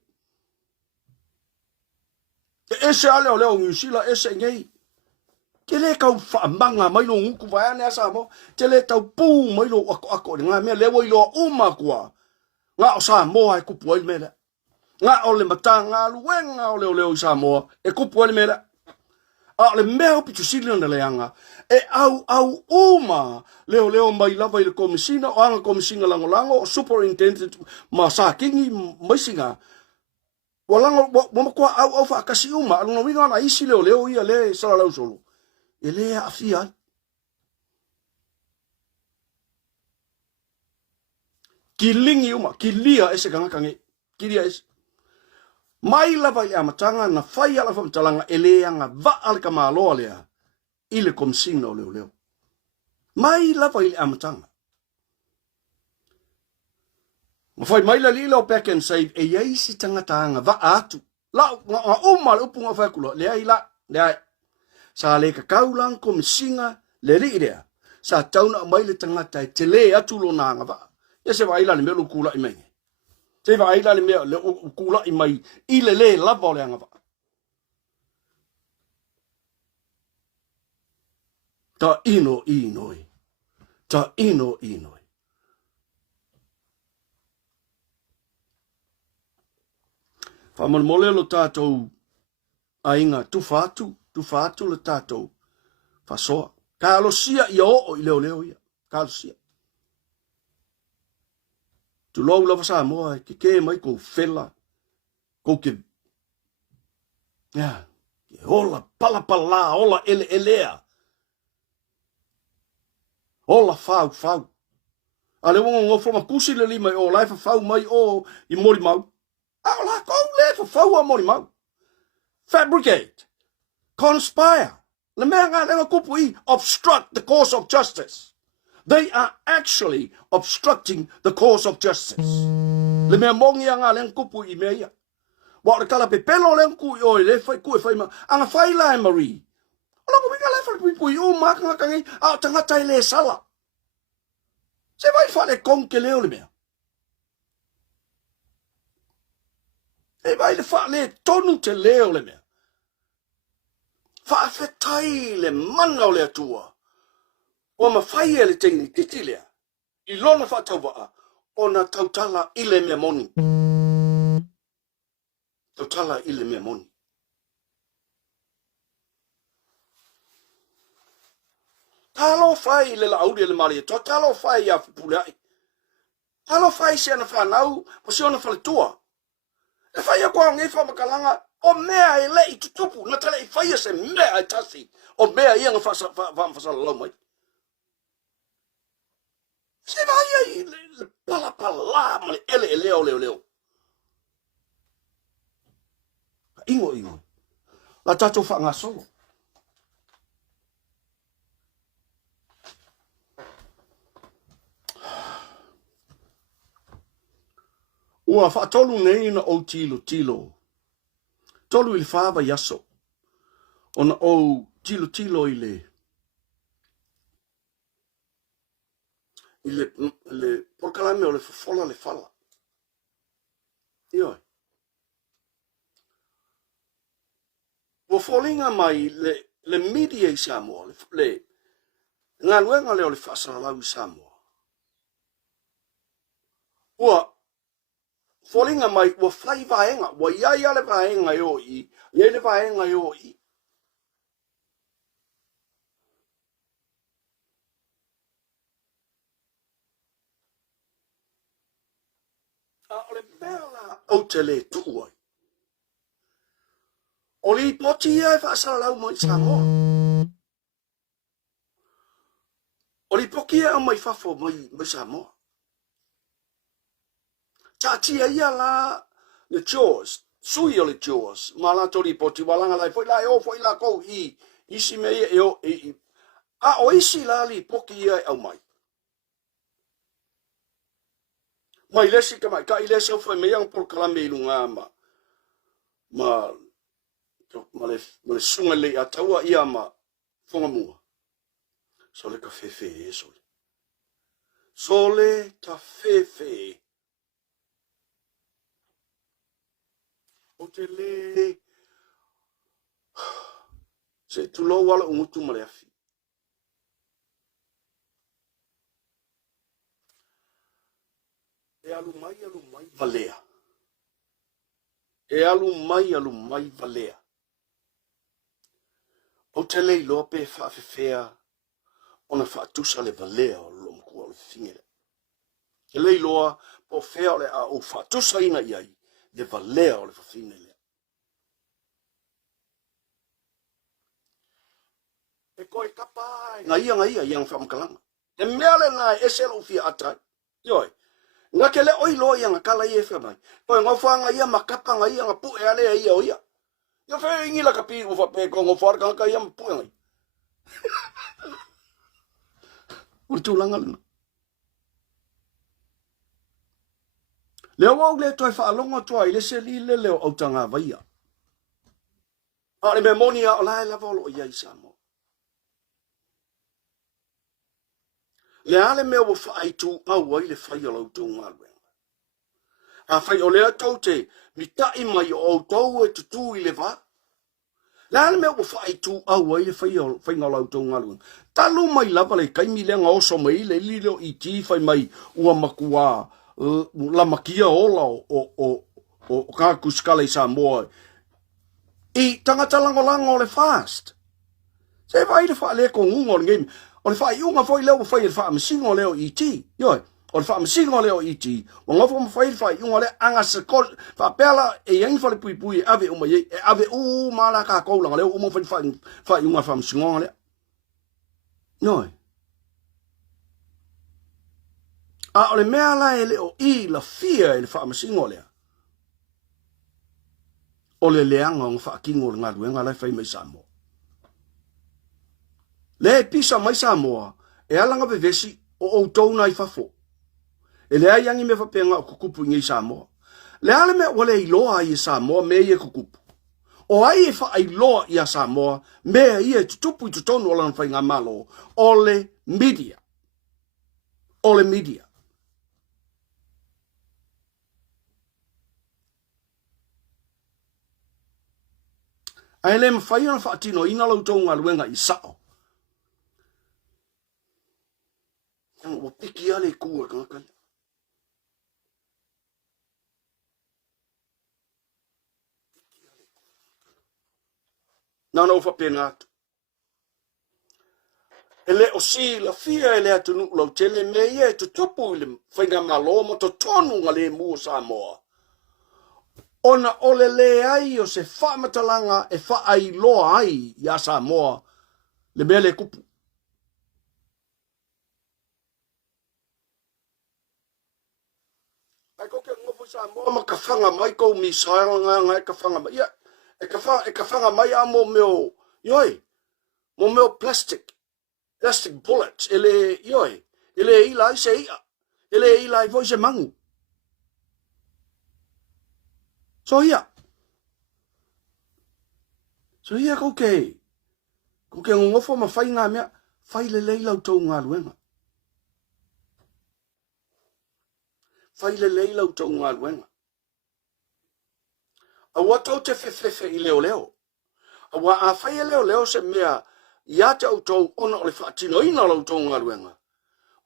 E ese ale o leo New Zealand ese ngei. Ke le kau whaamanga mai lo nguku vai ane a Samoa. Te le tau pū mai lo ako ngā mea lewa I lo uma kua. Ngā o Samoa e kupu ai mele. Ngā o le matanga luenga o leo I Samoa e kupu ai mele. A le mea o pitu sili na leanga. E au uma leo mai lava I le komisina o anga komisina lango o superintendent ma sa kingi maisinga. Walango wamakua au whaakasi uma. Alunga winga na isi leo ia le salalau solo. E le a fia. Ki lingi uma, ki lia ese kangakange. Ki lia ese. Mai lava I amatanga na whai ala whamtalanga e leanga va alika māloa lea I le komisina o leo. Mai lava I amatanga. Mawhai mai la lila o back and save e yeisi tangatanga va atu. La uma le upunga whakula lea I lea. Sa le kakaulang komisina le rea. Sa tauna mai le tangata te le atu lo nanga va. Ya se vai la le melo kula I mai. Se vai la le mea le kula I mai I le lava o le anga va. Ta ino inoi. Ta ino inoi. Whaman mole lo tātou a inga tufatu le tātou Faasoa. Ka alosia I o I leo ia. Ka alosia. Tu lau lava Samoa ke mai ko fela. Ko ke. Ya. Ola palapala, ola elea. Ola fau. Ale wongo ngofo makusi le lima o lai fau mai o I mori mau. Ala ko le fau a mori mau. Fabricate. Conspire. Le mea ngā renga kupu I obstruct the course of justice. They are actually obstructing the course of justice. Le mea mongi a ngā renga kupu I mea ia. Wa le kala pe pelo le ku o le fai ku e fai ma anga fai la Marie. Ala ko winga le fai pu o ma ka kangi a tangata I le sala. Se vai fa le konke leo le mea. E vai le fa le tonu te leo le mea. Fa fetai le mana o le atua. O ma fai e le teini titi lea. I lona fa tauwaa. O na tautala I le mea moni. Tautala I le mea moni. Talo fai le lauri le mari. Talo fai a pulai. Talo fai se ana whanau. Po se ana whaletua. E fai a kua ngai whamakalanga. O mea e le I tutupu. Na tala I fai a se mea e tasi. O mea I anga whasala lau mai. Se vai I le palapala ma le ele leo. Ingo. La tatou whanga solo. Ua whaatolu nei na o tilo. Tolu I le whaava yaso. O na o tilo I le porkalame o le fofola le fala. Ioi. Ua folinga mai le media I Samoa. Ngā luenga leo le whasaralau I Samoa. Ua folinga mai ua whai vaenga. Ua iaia le vaenga I. Iai le vaenga I. O le mea o te le tuai. O li poti ia e whasaralau mai Samoa. O li poki ia mai whafo mai Samoa. Tatia ia la le chores. Sui o le chores. Ma la tori poti walanga lai. Foi la foi la kou I. Isi me ia e o. A o isi la li poki ia e au mai. Mai lesi ka mai. Ka I lesi au foi me yang por kalame ilunga ma le sunga le ataua ia ma fonga mua. Sole ka fefe e sole. Sole ka fefe. O te le. Se tu lo wala umutu maleafi. E alu mai valea. E alu mai valea. O te le lope fa fefea. Ona fa tusa le valea o lo mkua le fingere. E le loa po fea le a o fa tusa ina iai. Le valea o le fa fingere. E koe kapai. Nga ia yang whamkalanga. E meale nai e selo fia atai. Ioi. Nga ke le oi loa ia nga kala ia whamai. Koe ngawhanga ia makapa nga ia nga pu e alea ia o ia. Ia whea ingila ka pi ufa pe ko ngawharka nga ia pu e ngai. Uri tūlanga luna. Leo wau le toi whaalonga toa i le se li le leo au tanga vaia. A le memonia o lae lava olo ia i Samoa. Le ale mea wa whaaitu au ai le whai o lau tū ngāruenga. A whai o lea tau te mi tai mai o au tau e tutu i le wā. Le ale mea wa whaaitu au ai le whai o lau tū ngāruenga. Talu mai lava le kaimi le oso mai le lilo i ti whai mai ua makua la makia ola o kākuskale i Samoa. I tangata lango le fast. Se vai le wha le ko ngungo le ngemi. O le whai unga foi leo whai le wha masingo leo i ti. Ioi, o le wha masingo leo i ti. O ngofo ma whai le whai unga le anga se kol. Wha pela e yangi whale pui pui e ave uma ye. E ave mala ka koulanga leo umo whai unga wha masingo leo. Ioi. A o le mea la e leo i la fia e le wha masingo leo. O le leanga o wha kingo le ngā ruenga lai whai mai Samoa. Le pisa mai Samoa e alanga vevesi o outou nai fafo. E le ai yangi me whapenga o kukupu ngai Samoa. Le ale me wale i loa i Samoa me i e kukupu. O ai e wha i loa i a Samoa me i e tutupu i tutonu o lan whai ngā malo o le media. O le media. Ai le mawhai ana whaatino ina lautou ngā luenga i sao. Wa piki ale kua kangakai. Nana ufa penatu. Ele o si la fia ele atunu lau tele me ye te tupu ile whainga malo mo to tonu nga le mua Samoa. Ona ole le ai o se wha matalanga e wha ai loa ai ya Samoa le mele kupu. Ai koke ngofu Samoa ma ka whanga mai kou misail nga e ka whanga mai. Ia, e ka whanga mai a mo meo, yoi, mo meo plastic bullets, ele, yoi, ele ila i se ia, ele ila i voi se mangu. So ia koke ngofo ma whai ngā mea, whai le leilau tau ngā luenga. Whai le leilau tau ngā luenga. A watau te whewhewhe i leo. A wa a whai e leo se mea ia te au tau ona o le whaatino ina lau tau ngā luenga.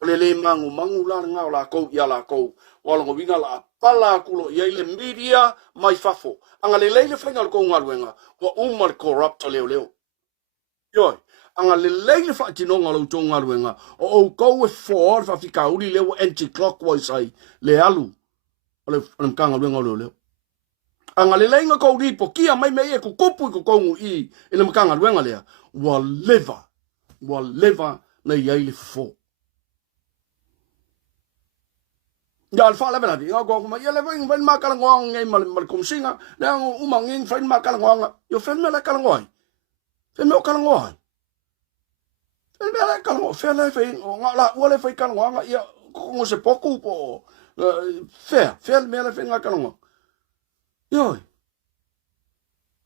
O le mangu la ngā o la kou ia la kou. Walango wina la pala kulo ia ile media mai fafo. Anga le leile whainga le kou ngā luenga. Wa umar corrupta leo. Yoi. Anga le leile whaatino ngā lau tau ngā luenga. O au kou e whore whawhika uri leo anti-clockwise ai le alu. O le mkanga luenga leo. Anga le leinga kou ripo kia mai mei e kukupu i kukongu i le mkanga luenga lea. Wa leva na iai le fo. Ya al fala bela dia go ma yele ven ma kala ngong ngai mal kom singa na uma ngin fen ma kala ngong yo fen me la kala ngoi fen me kala ngoi fen me la kala ngoi fen le fen la ole fen kala ngong ya ko se poku po fen me la fen kala ngoi yo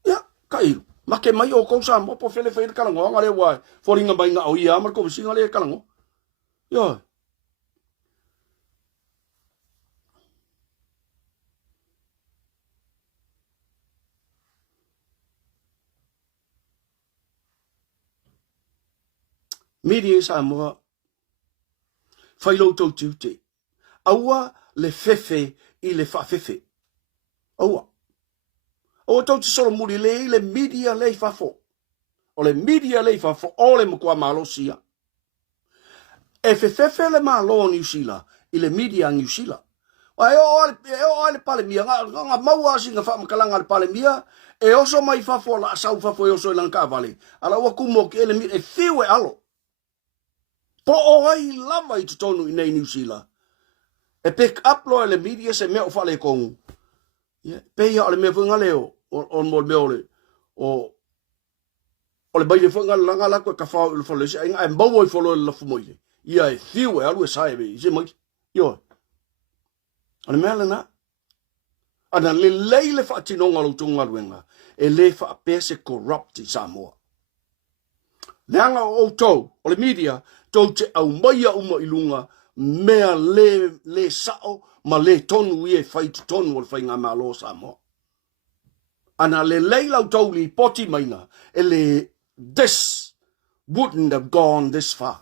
ya kai Make mai o ko sa mo po fele fele kala ngo ngale wa foringa mai nga o ia mar ko singa le kala ngo yo media sa mo failo to tute aua le fefe i le fa fefe aua o to solo muri le media le fa fo o le media le fa fo o le mo kwa malosia e fefe le malo New Zealand i le media New Zealand ai o le pale mia nga maua singa fa makalanga le pale mia e oso mai fa fo la sa fa fo e oso lanka vale ala wa kumo ke le e fiwe alo po o ai lava i tonu i nei New Zealand e pick up lo le media se me o fale kongu pe ya le me funga leo on mo me ole o le bai le funga langa la ko ka fa le fole se ai mbo wo folo le fu moile ia e fiwe alu sai be se mo yo ana melana ana le leile fa tinonga lo tunga luenga e le fa pese corrupt Samoa leanga o to o le media to te au mai uma ilunga mea le sao ma le tonu e fai tonu o le fai ngā malo Samoa ana le leila to li poti maina e le this wouldn't have gone this far.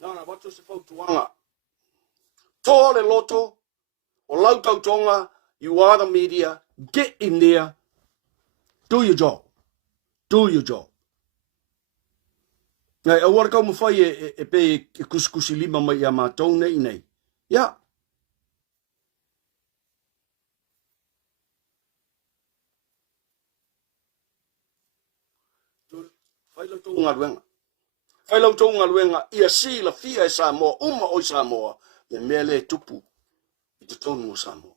Nana, watu se fau tuanga. Tō le loto, o lau tautonga, you are the media, get in there, do your job. Do your job. Ngai, a wara kau mawhai e pe e kuskusi lima mai a mātou nei nei. Ya. Whai lau tō ngā ruenga. Whai lau tō ngā ruenga, ia si la fia e Samoa, uma o Samoa, le mea le tupu, i te tonu o Samoa.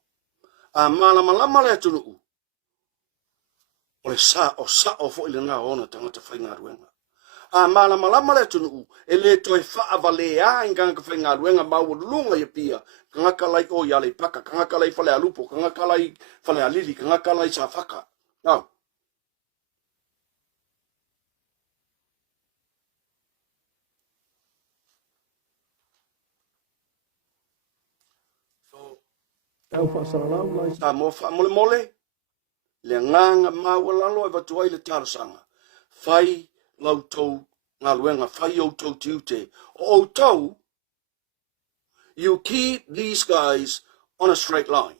A malama le atunu u. O le o fo ile ngā ona tangata whai ngā ruenga. A malama le atunu u, e le toi wha vale a inganga whai ngā ruenga maua lunga ia pia, ka ngaka lai o ia le paka, ka ngaka lai whale a lupo, ka ngaka lai whale a lili, ka ngaka lai sa whaka. Now, tau whasaralau lai sa mo wha mole mole, le nganga maua lalo e watu ai le tarasanga. Whai lau tau ngā luenga, whai o tau tiute. O tau, you keep these guys on a straight line.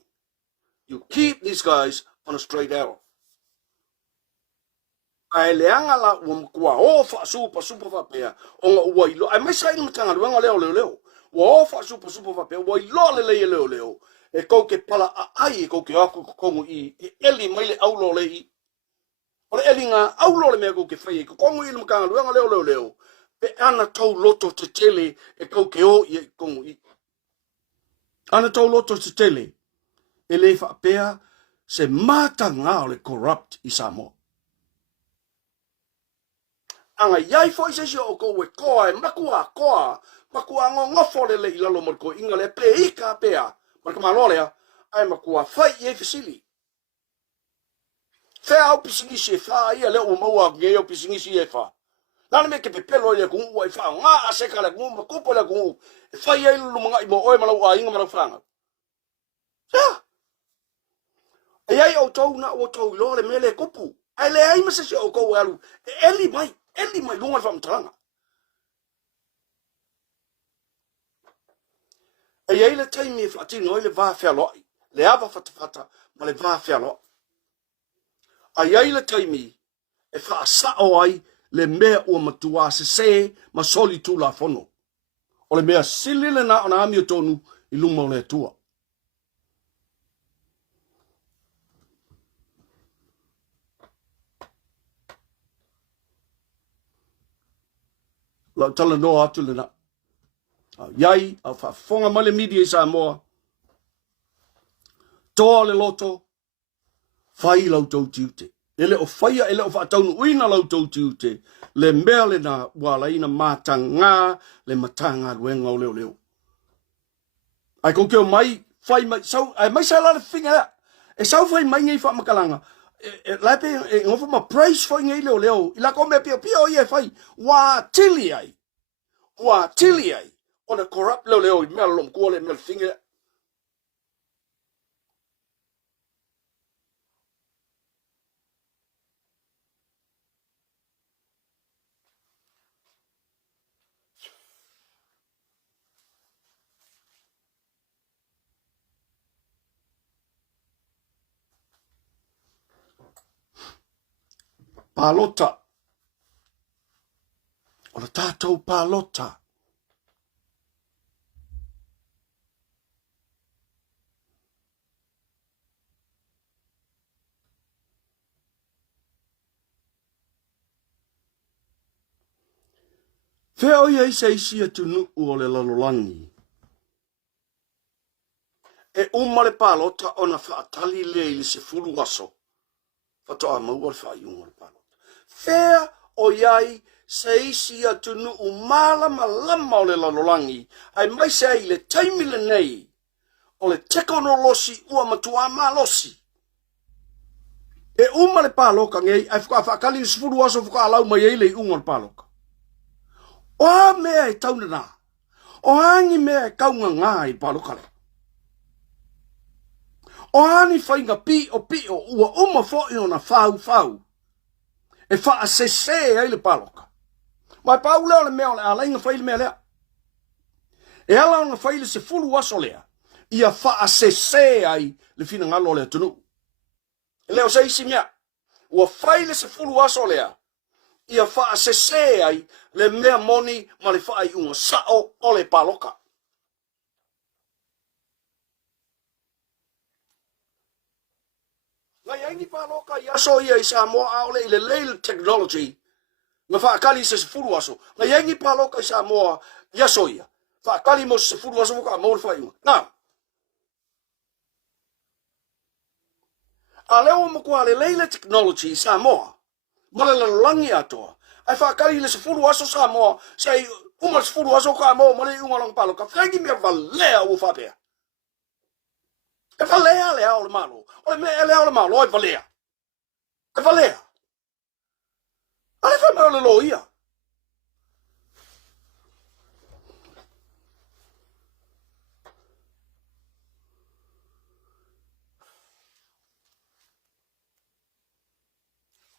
You keep these guys on a straight arrow. Ai leanga la kua o Faasoa super whapea, o ngā ua ilo. Ai mai sa ina matanga luenga leo. Ua o Faasoa super whapea, ua ilo le leo. E kou ke pala a ai e kou ke aku kongu i eli mai le aulo le i. O le eli ngā aulo le mea kou ke whai e kongu i le makanga luenga leo. Pe ana tau loto te tele e kou ke o i e kongu i. Ana tau loto te tele e le whapea se mata ngā o le corrupt i Samoa. Anga iai fwoi se si o kou e koa e makua ngofo le i lalo marko inga le pe ika pea. Marka malolea, ai makua whai e fisili. Whea au pisingisi e wha ia leo maua nge au pisingisi e wha. Nana me ke pepelo ia kungu e wha, ngā aseka le kungu, makupo le kungu, e whai e lulu mga imo oe malau a inga malau whranga. Ya. E ai au tau na o tau ilo le mele kupu. Ai le ai masasi au kou alu, e eli mai lunga le whamtaranga. E iei le taimi e whaatino i le vā whialoi, le awa whatawhata, ma le vā whialoi. A iei le taimi e whaasao ai le mea ua matua se ma soli tū la whono. O le mea sili le na ona ami o tonu i luma o le tua. Lau tala noa atu le na. Iai, au whafonga male media i Samoa. Toa le loto, whai lau tau tiute. Ele o whaia, ele o whaataunu uina lau tautiu te, le mea le na wala ina mātanga, le matanga ruenga o leo leo. Ai ko keo mai, whai mai, sau, ai mai sa la whinga ea, e sau whai mai ngai whamakalanga, lape e ngofa ma praise whai ngai leo leo, ila ko mea pio pio i e whai, wā tili ai, ona corrupt leo leo, i mea lom kua le mea whinga ea. Pālota. Ona tātou pālota. Whea o ia isa isi atu nuu o le lalolangi. E umale pālota ona whaatali le ili se fulu aso. Whatoa maua le whaiunga le pālota. Whea o iai se isi atu nuu malama lama o le lalolangi. Ai mai se ai le taimile nei o le tekonolosi ua matua malosi. E umale pāloka ngei ai whakali le se fulu aso whakaalau mai eile i unga le pāloka. O a mea e tauna nā. O hangi mea e kaunga ngā i pāloka le. O ani whainga pi o ua uma fōi o na whau. E wha sese ai le pāloka. Mai pāu leo le mea o le alainga whaile mea lea. E ala o na whaile se fulu aso lea. Ia wha sese ai le fina ngalo lea tunu. E leo se isi mea. Ua whaile se fulu aso lea. Ia wha sese ai le mea moni ma le wha ai unga sao o le pāloka. Ngai aingi pāloka i aso ia i Samoa aole i le leil technology. Nga whaakali se furu aso. Ngai aingi pāloka i Samoa i aso ia. Whaakali mo se furu aso waka maur whaiunga. Nā. A leo mo kua le leil technology i Samoa. Male la langi atoa. Ai whaakali le se furu aso Samoa. Sei uma se furu aso ka mo male unga lang pāloka. Whaingi mea valea u whapea. E valea lea o le malo. O le mea lea o le malo, e valea. E valea. Ale wha mea o le lo ia.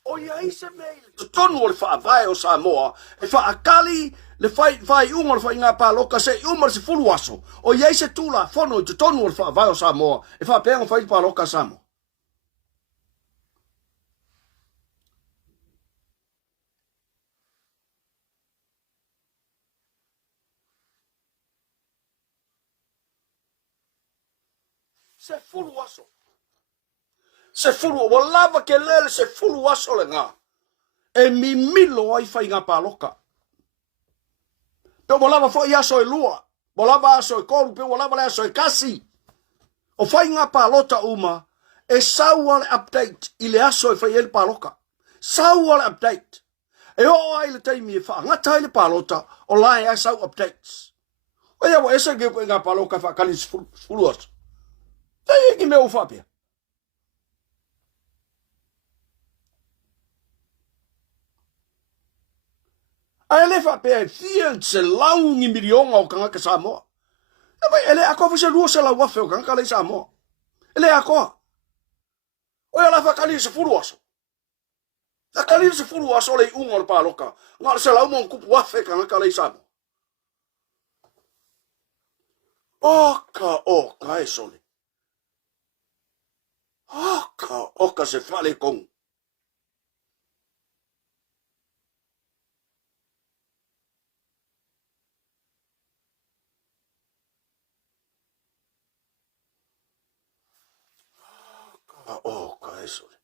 O ia ise mei le tonu o le whaavae o Samoa. E whaakali le whai unga le whai ngā pāloka se umar se fulu aso. O ia ise tūla whono i te tonu o le whaavae o Samoa. E whaapea ngā whai pāloka Samoa. Se fulu aso. Se fulu, wa lava ke lele se fulu aso le ngā. E mi milo ai whai ngā pāloka. Pe wa lava fo i aso e lua. Wa lava aso e koru, pe wa lava le aso e kasi. O whai ngā pālota uma, e saua le update i le aso e whai ele pāloka. Saua le update. E o ai le taimi e wha ngata le pālota, o lai ai sau updates. O ia wa esa ge koe ngā pāloka wha kani fulu aso. Tei eki mea uwhapea. Ai le whapea e field se laungi mirionga o kangaka Samoa. E mai ele ako fese lua se la wafe o kangaka le Samoa. Ele ako. O ia la whakali se furu aso. La kali se furu aso le unga le pāloka. Ngā se lau mon kupu wafe kangaka le Samoa. Oka e sole. Oka se fale kong. Oka e sole.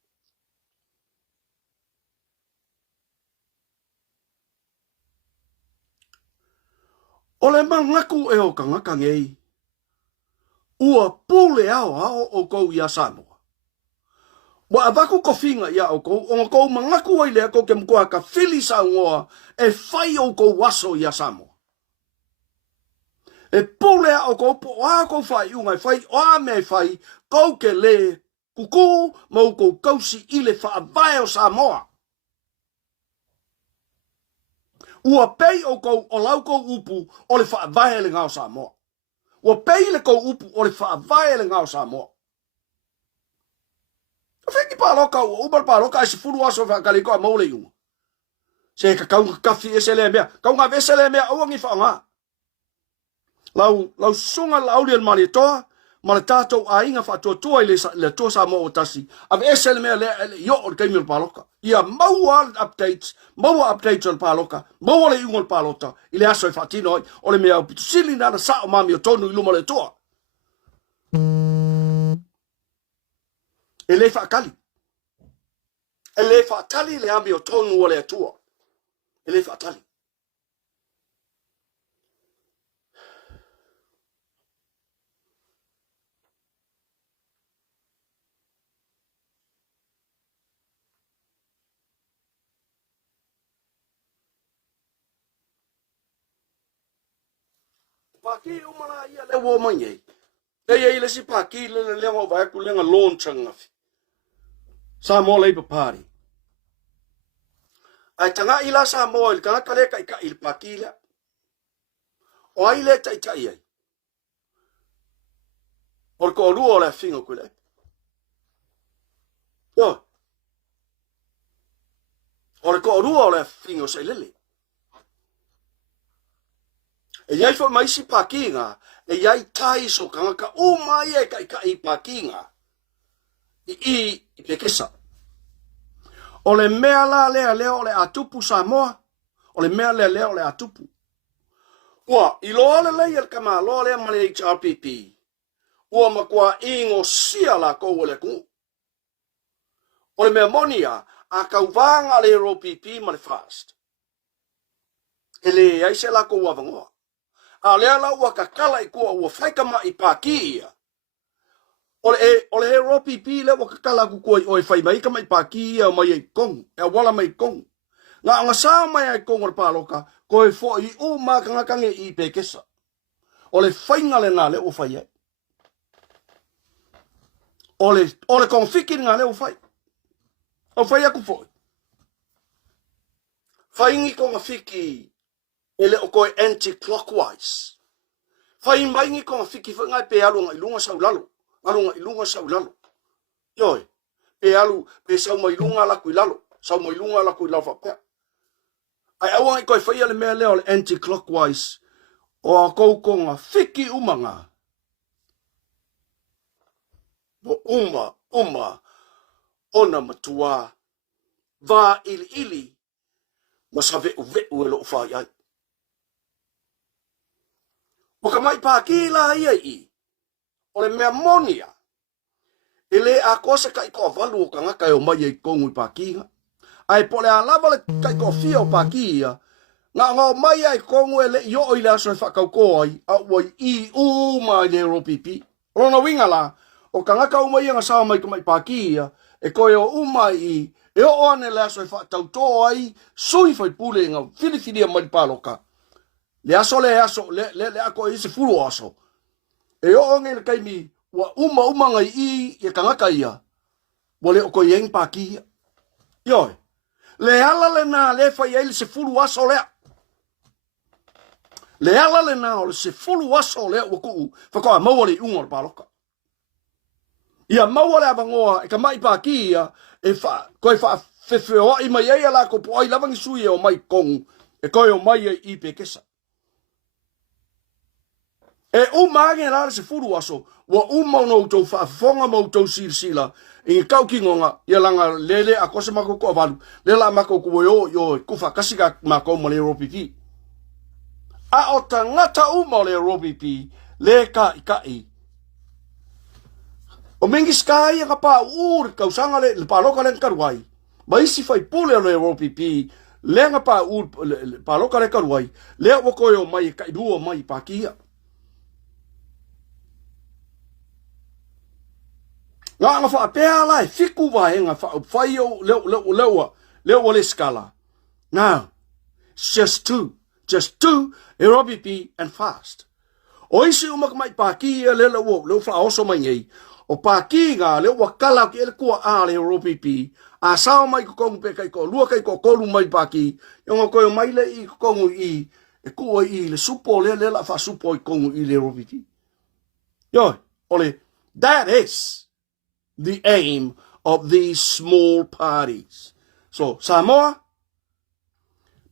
O le mangaku e o kangaka ngei. Ua pule ao o kou ia Samoa. Wa avaku ko finga ia o ko mangaku ai le ko ke mkoa ka fili sa ngoa e fai o ko waso ia Samoa. E pule o ko po a ko fai unga fai o me fai ko ke le kuku mo ko kausi ile fa vai o Samoa. Ua pei o ko o lau ko upu o le fa vai le ngao Samoa. Ua pei le ko upu o le fa vai le ngao Samoa. Feki pa loka o ubar pa loka se furu aso fa kali ko mo le unga. Se ka kau ka fi ese le mea, kau nga vese le mea o ngi fa nga. Lau sunga lau le mali toa, mali tato a inga fa tua le to Samoa o tasi. Ave ese le mea le yo o kai mil pa loka. Ia maua updates on pa loka. Maua le unga pa lota. Ile aso e fa tino o le mea pitu sili na sa o mami o tonu i luma le toa. Ele fa kali. Ele fa tali le ami o tonu o le atua. Ele fa tali. Paki umana ia le wo manye. E ile si paki le ngo vai ku le nga launchanga fi. Samoa Labour Party. Ai tanga ila Samoa il kana kale ka il paki le. O ai le tai tai ai. Por ko ruo le fingo ku le. Yo. Or ko ruo le fingo se lele. E iai fo mai si pakinga, e iai tai so kanga ka o mai e ka i pakinga. I pekesa. O le mea la lea o le atupu Samoa, o le mea lea o le atupu. Ua, i loa le lei el kama loa lea male HRPP. Ua makua ingo sia la kou o le ku. O le mea monia, a kauvanga le ROPP ma le fast. Ele ai se la kou avangoa. A lea la ua kakala i kua ua whaikama i pākia. O le ROPP le ua kakala ku kua o e whaimaika mai pākia mai e kong. E wala mai kong. Ngā anga sā mai ai kong o le pāloka, ko e fo i o mākangakange i pēkesa. O le whainga le nā le o whai ai. O le konfiki ngā le o whai. O whai aku fo. Whaingi ko ngā whiki ele o koe anti-clockwise. Whai maingi ko ngā whiki whangai pe alu ngai lunga sau lalo. Alu ngai lunga sau lalo. Yoi. Pe alu, pe sau mai lunga laku i lalo. Sau mai lunga laku i lau whapea. Ai awa ngai koe whai ale mea leo le anti-clockwise. O a kou ko ngā whiki umanga. O uma. Ona matua. Va ili. Masa veu e lo whai ai. Waka mai pākila i. O le mea monia. E le a kosa kai ko valu o kanga kai o mai e kongu i pākiha. Ai po le a lava le kai ko fia o pākiha. Ngā ngā mai ai kongu e le i o i le aso e whakau koi. A ua i mai le ROPP. Rona winga la. O kanga ka umai anga sawa mai ka mai pākiha. E koe o umai i. E o ane le aso e whakau tō ai. Sui whai pule ngā whiriwhiria mai pāloka. Le aso, le ako i se furu aso. E o onge le kaimi, wa uma ngai i kangaka ia. Wa le oko i eng pāki ia. Ioi. Le ala le nā le whai ai le se furu aso lea. Le ala le nā o le se furu aso lea wa kuu. Whakoa maua le unga le pāloka. Ia maua le avangoa e ka mai pāki ia. E koe wha whewheo i mai eia la ko po ai lavangi sui e o mai kongu. E koe o mai e i pekesa. E umange la se furu aso, wa no to fonga mo to sila i kau kingonga ia langa lele a kose mako ko valu le la mako ko yo ku fa kasika mako mo le ROPP a o tangata le ROPP le kai o mingi sky ka pa ka usanga le paloka le karuai mai si fai pule le ROPP le nga pa paloka le karuai le o ko yo mai kai duo mai pakia. Nga fa pea lai fiku vai nga fa faio le skala. Now, just two, aerobic and fast. O isi umak mai paki le Faasoa mai ei. O paki nga le wakala ki le kua a le aerobic. A sao mai ko kongu pe kai ko lua kai ko kolu mai paki. Yonga ko mai le I kongu I e kua I le supo le la fa supo I kongu I le aerobic. Yo, ole, that is the aim of these small parties. So, Samoa,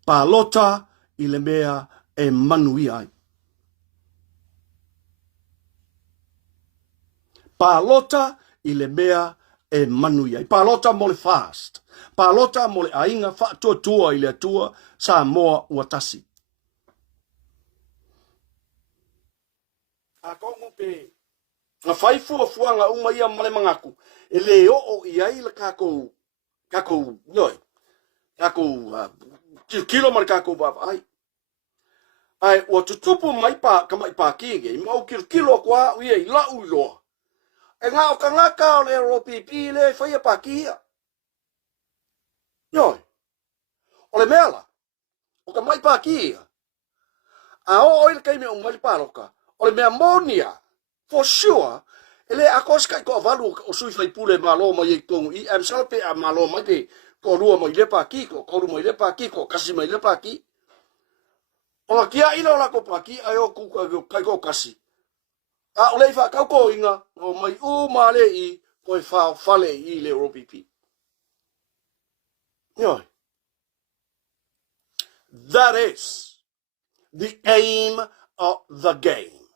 palota I le mea e manui ai. Palota I le mea e manui ai. Palota mo le fast. Palota mo le ainga fa tua I le atua Samoa ua tasi. A kongu pe nga fai fuanga uma ia male mangaku. E le o I ai le kako yoi. Kako kilo mar kako baba ai. Ai o tutupu mai pa kamai pa kige. Mau kilo kwa ia I la ulo. E ngā o ka ngaka o le ropipi le whaia pakia. Yoi. O le meala. O ka mai pakia. A o oile kai me o mai paroka. O le mea monia. For sure. Ele a koska ko avalu o sui fai pule malo mai e tongu. I am salpe a malo mai pe. Ko rua mai le paki. Ko rua mai le paki. Ko kasi mai le paki. O la kia ina o la ko paki. Ai o kai ko kasi. A ole fa kau ko inga o mai male I ko fa fale I le ropipi. Yoi. That is the aim of the game.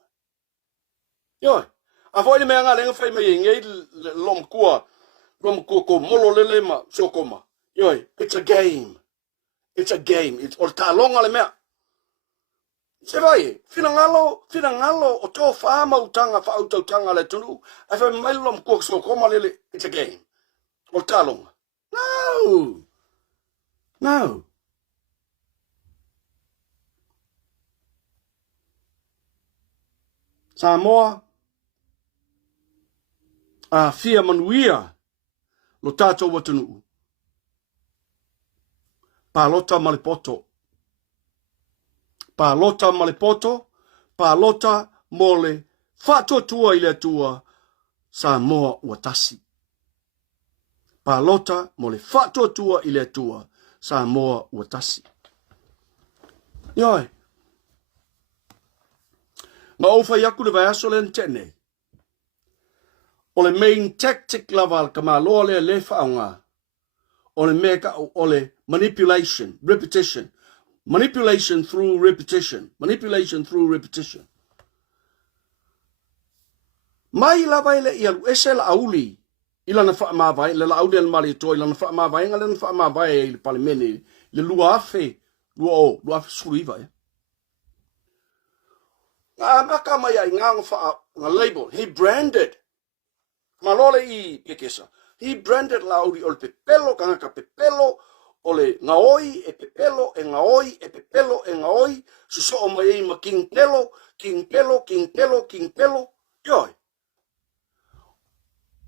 Yoi. A foi le menga lenga fai mai ngai lom kua ko molo le ma sokoma. Yoi, it's a game. It's a game. It's or ta longa le mea. Se vai, finangalo o tō whaamautanga whautautanga le tunu, a whai mailom kua sokoma lele, it's a game. O tālonga. No. Samoa, a fia manuia, lo tātou watunu. Palota malipoto. Palota malipoto, palota mole, fatua tua I le tua, Samoa ua tasi. Palota mole, fatua tua I le tua, Samoa ua tasi. Yoi. Nga ofa yaku le vai aso len tene. O le main tactic lava ka maloa le whaonga. O le meka o le manipulation, repetition. Manipulation through repetition. Manipulation through repetition. Mai lava ile ialu ese la auli. Ila na wha mawai, le la auli al mali to, ila na wha mawai, ngale na wha mawai le palimene, le lua afe suriva. Ngā maka mai ai ngā ngā label. He branded. Malole I pekesa. He branded la auli o le pepelo, kangaka pepelo, ole ngaoi e pepelo e ngaoi e pepelo e ngaoi suso o mai ma king pelo yoi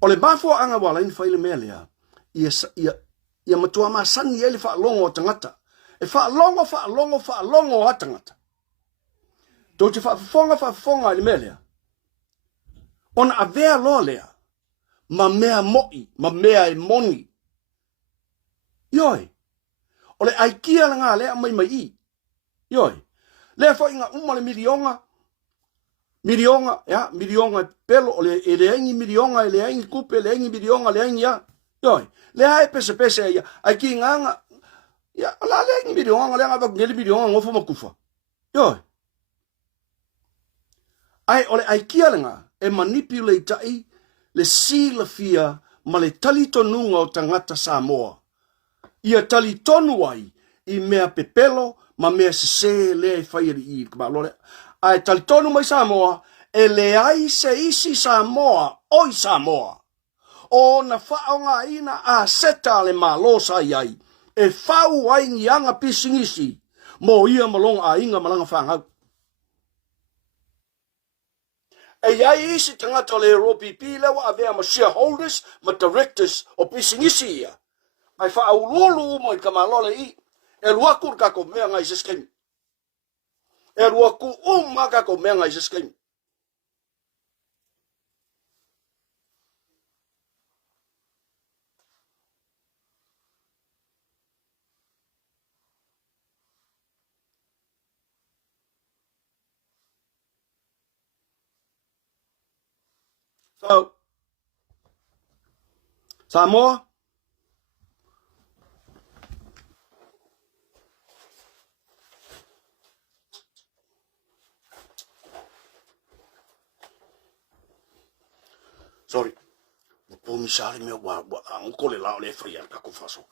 ole bafo anga wala in faile melia ia matua ma sangi ele fa longo tangata e fa longo atangata do te fa fonga le melia on avea lolea ma mea moi ma mea e moni yoi ole aikia nga le mai I. Yoi. Le fa inga le milionga pelo ole ele aingi milionga ele aingi kupe ele aingi milionga le aingi ya. Yoi. Le ai pese ya aiki nga ya la le aingi milionga le nga ba ngeli milionga ngofo makufa. Yoi. Ai ole aikia nga e manipulate ai le sila fia ma le talito nunga o tangata Samoa. Ia tali tonu ai I mea pepelo ma mea se le whairi I ka lore. Ai tali tonu mai Samoa e le ai se isi Samoa oi Samoa. O na whaonga ina a seta le malosa ai e whau ai ni anga pisingisi mo ia malonga a inga malanga whangau. E iai isi tangata le ROPP lewa avea ma shareholders, ma directors o pisingisi ia. Ai wha au lulu mo i kamalole i. E luaku ka ko mea ngai se skemi. E luaku maka ko mea ngai se skemi. So, Samoa, sorry. Po misali me wa ang kole la le fa ya ka ko faso.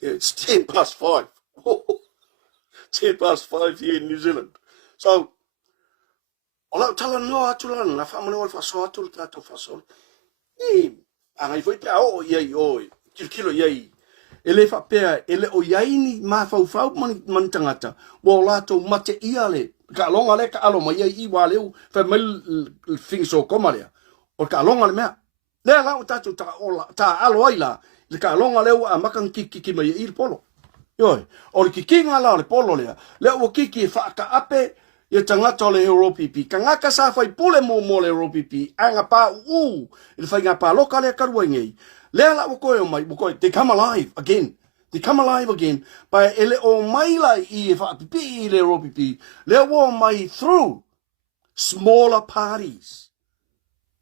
It's 5:10. 5:10 here in New Zealand. So, ola tala no atula na fa mo faso atul tato faso. Angai foi pe o ye oi. Kilo ye. Ele fa pe ele o yaini ma fa man tangata. Wo la to mate iale. Ka longa le ka alo ma ye I wa le fa mel thing so komaria. O ka longa le mea. Le la o tatu ta ola ta alo aila. Le ka longa le a makan kiki ma ye I polo. Yoi. O le kiki ngala le polo le. Le o kiki fa ka ape ye tangata le ROPP. Ka ngaka sa fai pule mo le ROPP. Anga pa il fai nga pa loka le karua ngei. Le la o koe mai, o koe, they come alive again. They come alive again. By ele o mai lai I fa pipi le ROPP. Le o mai through smaller parties.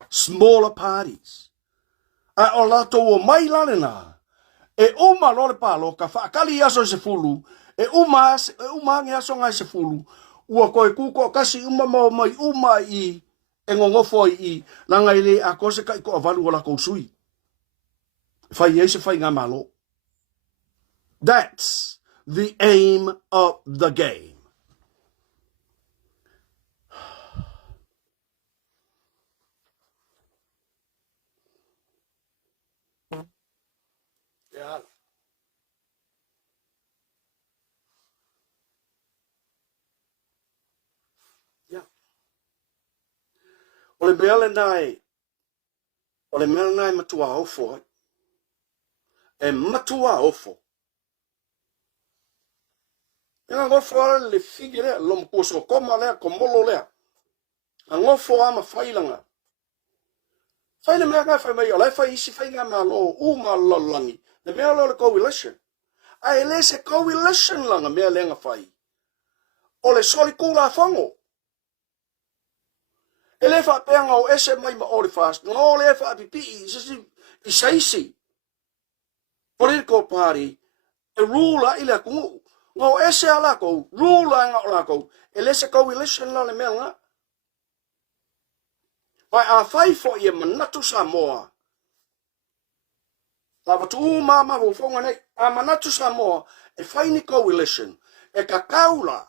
Smaller parties. A o lato o mai lale na. E uma lole pa loka fa akali aso se fulu. E uma nge aso ngai se fulu. Ua koe kuko kasi mai I e ngongofo I langa ile a kose kai ko avalu wala ko sui. Fai ese fai ngā malo. That's the aim of the game. Yeah. Yeah. Ole mele nai matua ofo. E matua ofo. Ina ngofo le figure lom koso koma lea komolo lea. A ngofo ama failanga. Faile mea ngai fai mai ola fai isi fai ngā malo uma lalangi. Le mea lo le coalition. A ele se coalition langa mea lenga fai. Ole soli kula fango. Ele fa peanga o ese mai ma ore fast. No le fa pipi I saisi. Political party e rula ile kungu. No ese ala ko rula nga ala ko. Ele se coalition la le mea. Pai a fai fo ye manatu Samoa. Lava tu mama vo fonga nei a manatu Samoa e fai ni coalition e ka kaula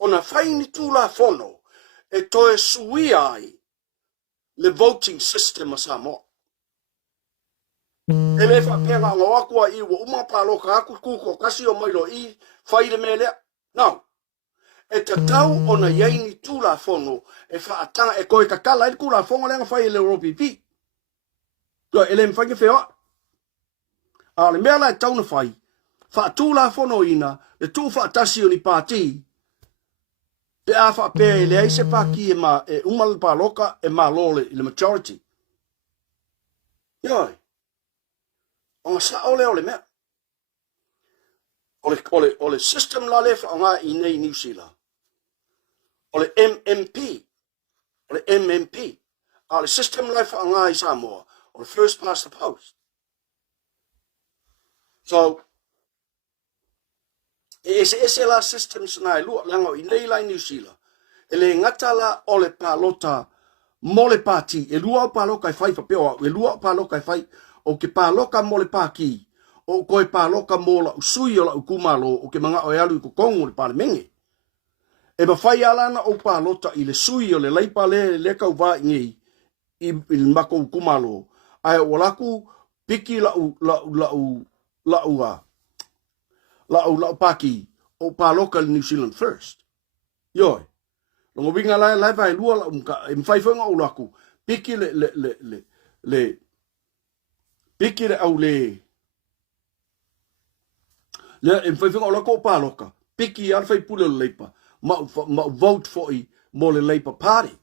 ona fai ni tula fono e toe sui ai le voting system a Samoa. E le fa pega ngo akua I wo uma palo ka aku kuko kasi o mailo I fai le mele. No. E te tau ona yei ni tula fono e fa atanga e koe kakala e kula fonga lenga fai le ROPP. Ko ele mfai ke feo. A le mea lai tau na fai. Fa tula fono ina le tu fa tasi o ni pati. Pe a fa pe le aise pa ki e umal pa loka e ma lole I le majority. Yoi. Onga sa ole mea. Ole system la le fa nga I nei New Zealand. Ole MMP. Ole MMP. Ole system la fa nga I Samoa. Ole first past the post. So, ese la systems na lua lango I nei lai New Zealand. Ele ngatala ole palota mole pati. E lua paloka I fai fa peo. E lua paloka I fai. O ke paloka mole paki. O koe paloka mola usui o la ukumalo. O ke manga o alu I kukongo le pale menge. E ma fai alana o palota I le sui o le leipa le kau va ngei. I mako ukumalo. Ai o laku piki la u paki o paloka New Zealand first. Yoi. Longo winga lai vai lua la mfai whenga o laku. Piki piki le au le mfai whenga o laku o paloka. Piki alfai pule le leipa. Ma vote for I mo le Labour Party.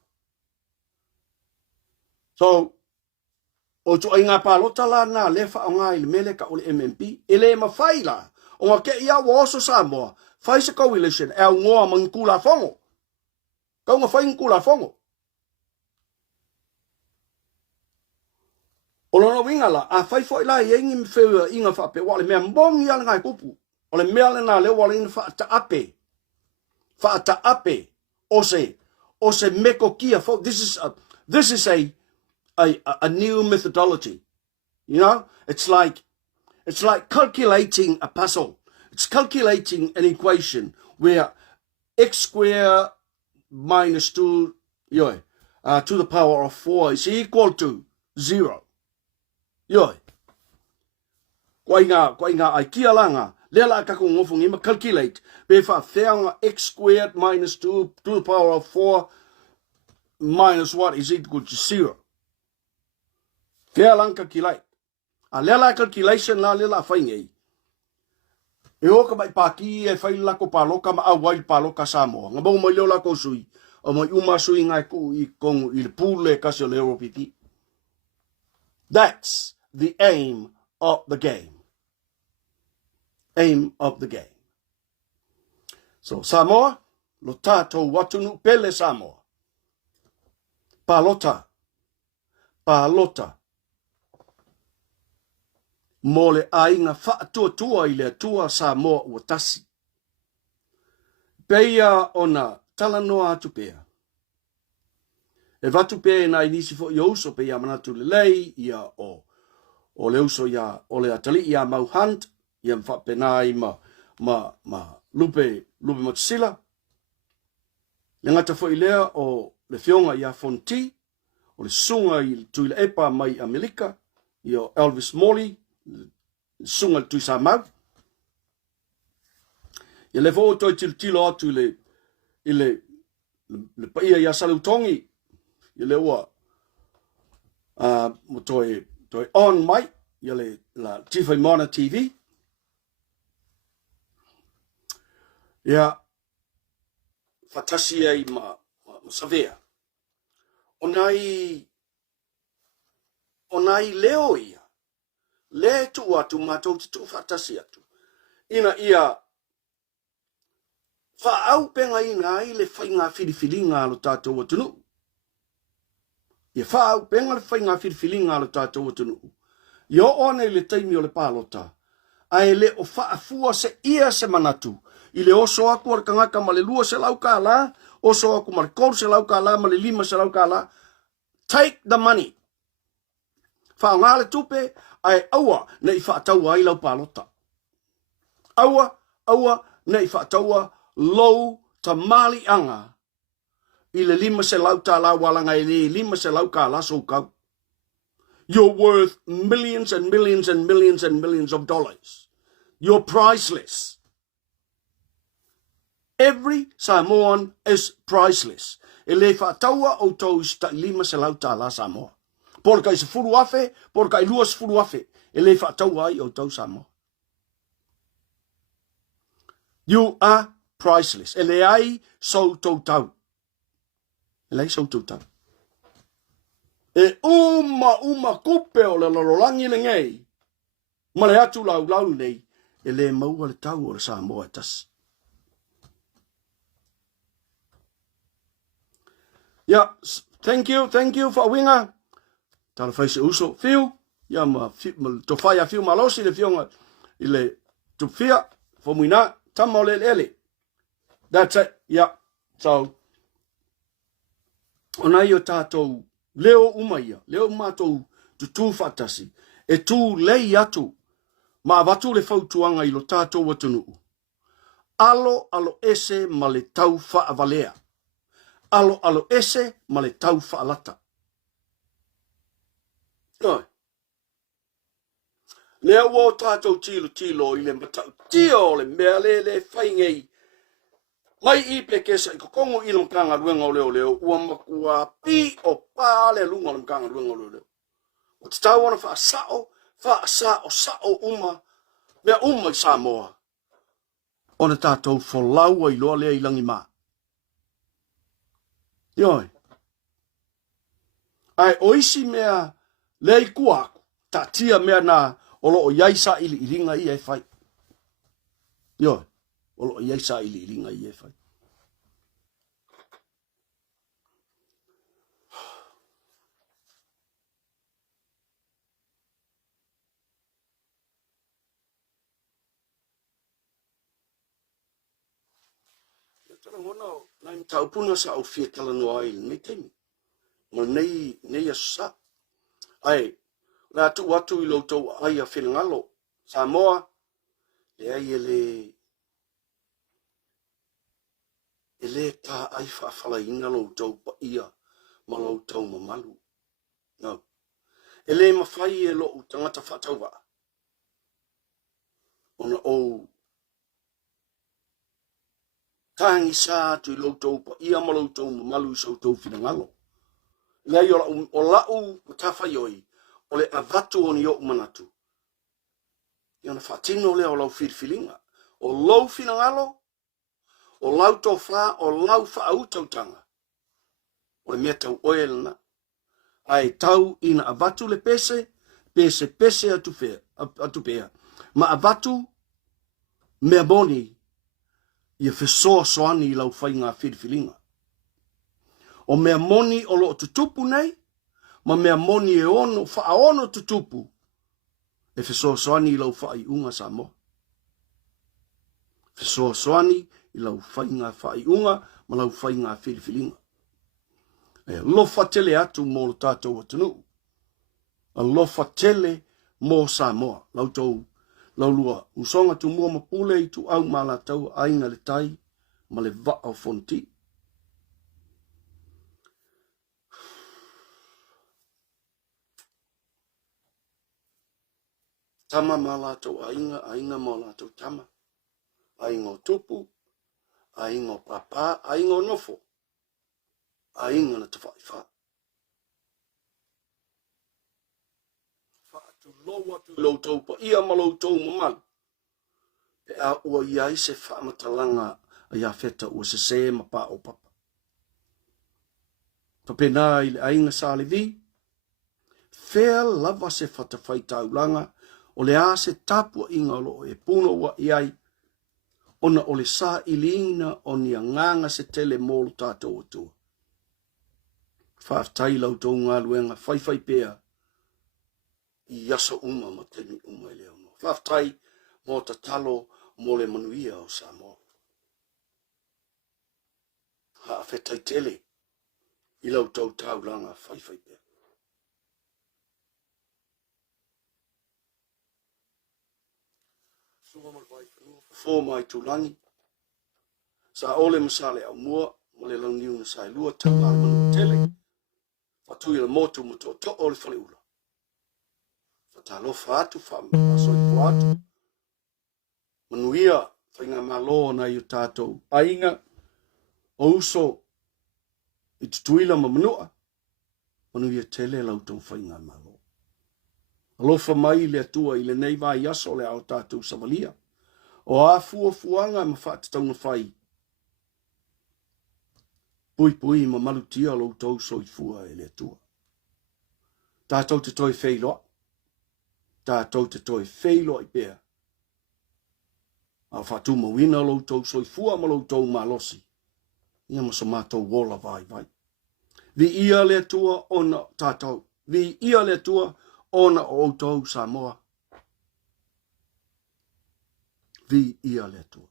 So, o tu ai ngā pālota la nā le wha o ngā i le mele ka o le MMP, e le mawhai la, o ngā ke ia wa oso Samoa, whai se coalition, e au ngoa mangkula whongo. Kau ngā whai ngkula whongo. O lono winga la, a whai fwoi la i engi mwhewea inga whape, wa le mea mbongi ala ngai kupu, o le mea le nā le wale ina whaata ape, o se meko kia fo, this is a new methodology. You know, it's like calculating a puzzle. It's calculating an equation where x squared minus 2 to the power of 4 is equal to 0. Yoi. Kwa inga ai kia langa, lela kako ngofungi ma calculate, be fa feanga x squared minus 2 to the power of 4 minus what is equal to 0. Kea lang calculate. A lela calculation la lela whaingei. E oka mai paki e whai lako paloka ma awai paloka Samoa. Nga bongo mai leo lako sui. O mai uma sui ngai ku I kongu I le pule kasi o leo pipi. That's the aim of the game. Aim of the game. So Samoa, lo tātou watunu pele Samoa. Palota. Mo le ainga whaatua I le atua Samoa ua tasi. Peia ona talanoa atu pea. E vatu pea na inisi fo I uso peia manatu le lei ia o le uso ia o le atali ia mau hunt ia mwhapenai ma lupe matusila. Le ngata fo I lea o le fionga ia fonti o le sunga I tui le epa mai Amerika ia Elvis Molly sunga tui sa mau. Ia le fo toi tilo atu le paia ia salutongi ia le ua mo toi on mai ia le la TV Mona TV ia fatasi ai ma savea onai leo ia le tu atu matou tu fatasi atu ina ia fa au penga ina I le whainga whiriwhiringa lo tātou atunu. Ia fa au penga le whainga whiriwhiringa lo tātou atunu. Ia one le taimi o le pālota. Ai le o whaafua se ia se manatu. I le oso aku ar kangaka ma le lua se lau ka la. Oso aku ma le kol se lau ka la. Ma le lima se lau ka la. Take the money. Wha ngā le tupe. Ai aua ne I whaataua I lau pālota. Aua ne I whaataua low ta mali anga I le lima se lau ta la walanga I le lima se lau ka la so kau. You're worth millions and millions and millions and millions of dollars. You're priceless. Every Samoan is priceless. E le whaataua o tau sta lima se lau ta la Samoa. Por kai se furu afe, por kai lua se furu afe. E le whaataua I o tau Samoa. You are priceless. E le ai so tautau. E le ai so tautau. E uma kupe o le lorolangi le ngei. Ma le atu lau nei. E le maua le tau o le Samoa tas. Yeah, thank you for winga. Tala faise uso fiu. Ya ma to faya fiu malosi le fionga. Ile to fia for muina tamo le ele. That's it. Yeah. So, onai o tātou leo umaia, leo mātou tu fatasi, e tu lei atu, ma watu le fautuanga I lo tātou watunu. Alo ese ma le tau whaavalea. Alo ese ma le tau whaalata. Noi. Leo o tātou tilo I le matau tio le mea le whaingei, Mai I pekesa I kokongo I mkanga ruenga o leo ua makua pi o pale lunga mkanga ruenga o leo. O te tau ana sao uma mea uma I Samoa. Ona tātou wholaua I loa lea I langi mā. Ioi. Ai oisi mea lea I kuaku. Ta tia mea na olo o yaisa ili ilinga I e whai. Ioi. Olo o yaisa ili ilinga I e whai. Tara ngona na mtaupuna sa o fie tala no ai nei temi. Ma nei asa. Ai la tu watu I loto ai a filngalo. Samoa le ai ele ta ai fa fala ina loto pa ia ma loto ma malu. No. Ele ma fai e lo tangata fatauwa. Ona o tangi sa tu loto pa ia ma loto ma malu so to filngalo. Lea I o lau matafa yoi, o le avatu o ni o manatu. Iona whaatino lea o lau whirwhilinga. O lau finangalo, o lau tofa, o lau whautautanga. O le mea tau oelna. Ai tau ina avatu le pese atu pea. Ma avatu mea boni, ia whesoa soani I lau whainga whirwhilinga. O mea moni o lo tutupu nei, ma mea moni e ono, whaaono tutupu, e whesoa soani I lau whai unga Samoa. Whesoa soani I lau whai unga, ma lau whai ngā whirwhilinga. E lofa tele atu mō lo tātou atunu. A lofa tele mō Samoa. Lau tau, lau lua, usonga tu mua mapule I tu au mā la tau ainga le tai, ma le va au fonti. Tama mā la tau ainga mā la tau tama. Ainga o tupu, ainga o papa, ainga o nofo. Ainga na tawhaiwha. Whaatu loa tu loutou pa ia ma loutou mamal. E a ua iai se whaamatalanga a Iafeta ua se ma pa o papa. Papena I le ainga sa le vi. Whea lava se whatawhai taulanga o le a se tapua inga lo e puno wa iai. Ona o le sa ilina o ni nganga se tele mōlu tātou atua. Whaaftai lau ngā luenga whaiwhai pēa I aso uma ma temi uma I leo no. Whaaftai mō ta talo mō le manuia o Samoa. Haafetai tele I lau tau langa whaiwhai pēa. Fō mai tūlangi. Sa ole masale au mua, ma le lau niu na sai lua tau ngā manu tele. Fatui le motu mo to ole Faleo'o. Fatalo fatu Faasoa atu. Manuia whainga malo na I tātou ainga o uso I tutuila ma manua. Manuia tele lau tau whainga malo. Alofa mai le atua I le nei vai aso le au tātou savalia. O a fuanga ma whaatataunga whai. Pui ma malutia lau tau soi fua e le atua. Tātou te toi wheiloa. Tātou te toi wheiloa I pēr. A whatu ma wina lau tau soi fua ma lau tau malosi. Ia ma sa mātou wola vai. Vi ia le atua ona tātou. Vi ia le atua ona o tau Samoa. Vi ia le atua.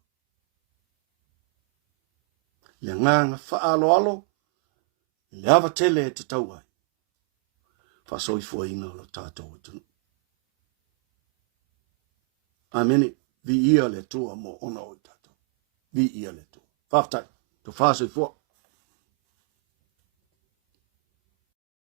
Le nganga whaalo, le awa tele e te tau ai. Whasoi fua ina lo tātou atunu. Amene, vi ia le atua mo ona o tātou. Vi ia le atua. Whaftai, to whasoi fua.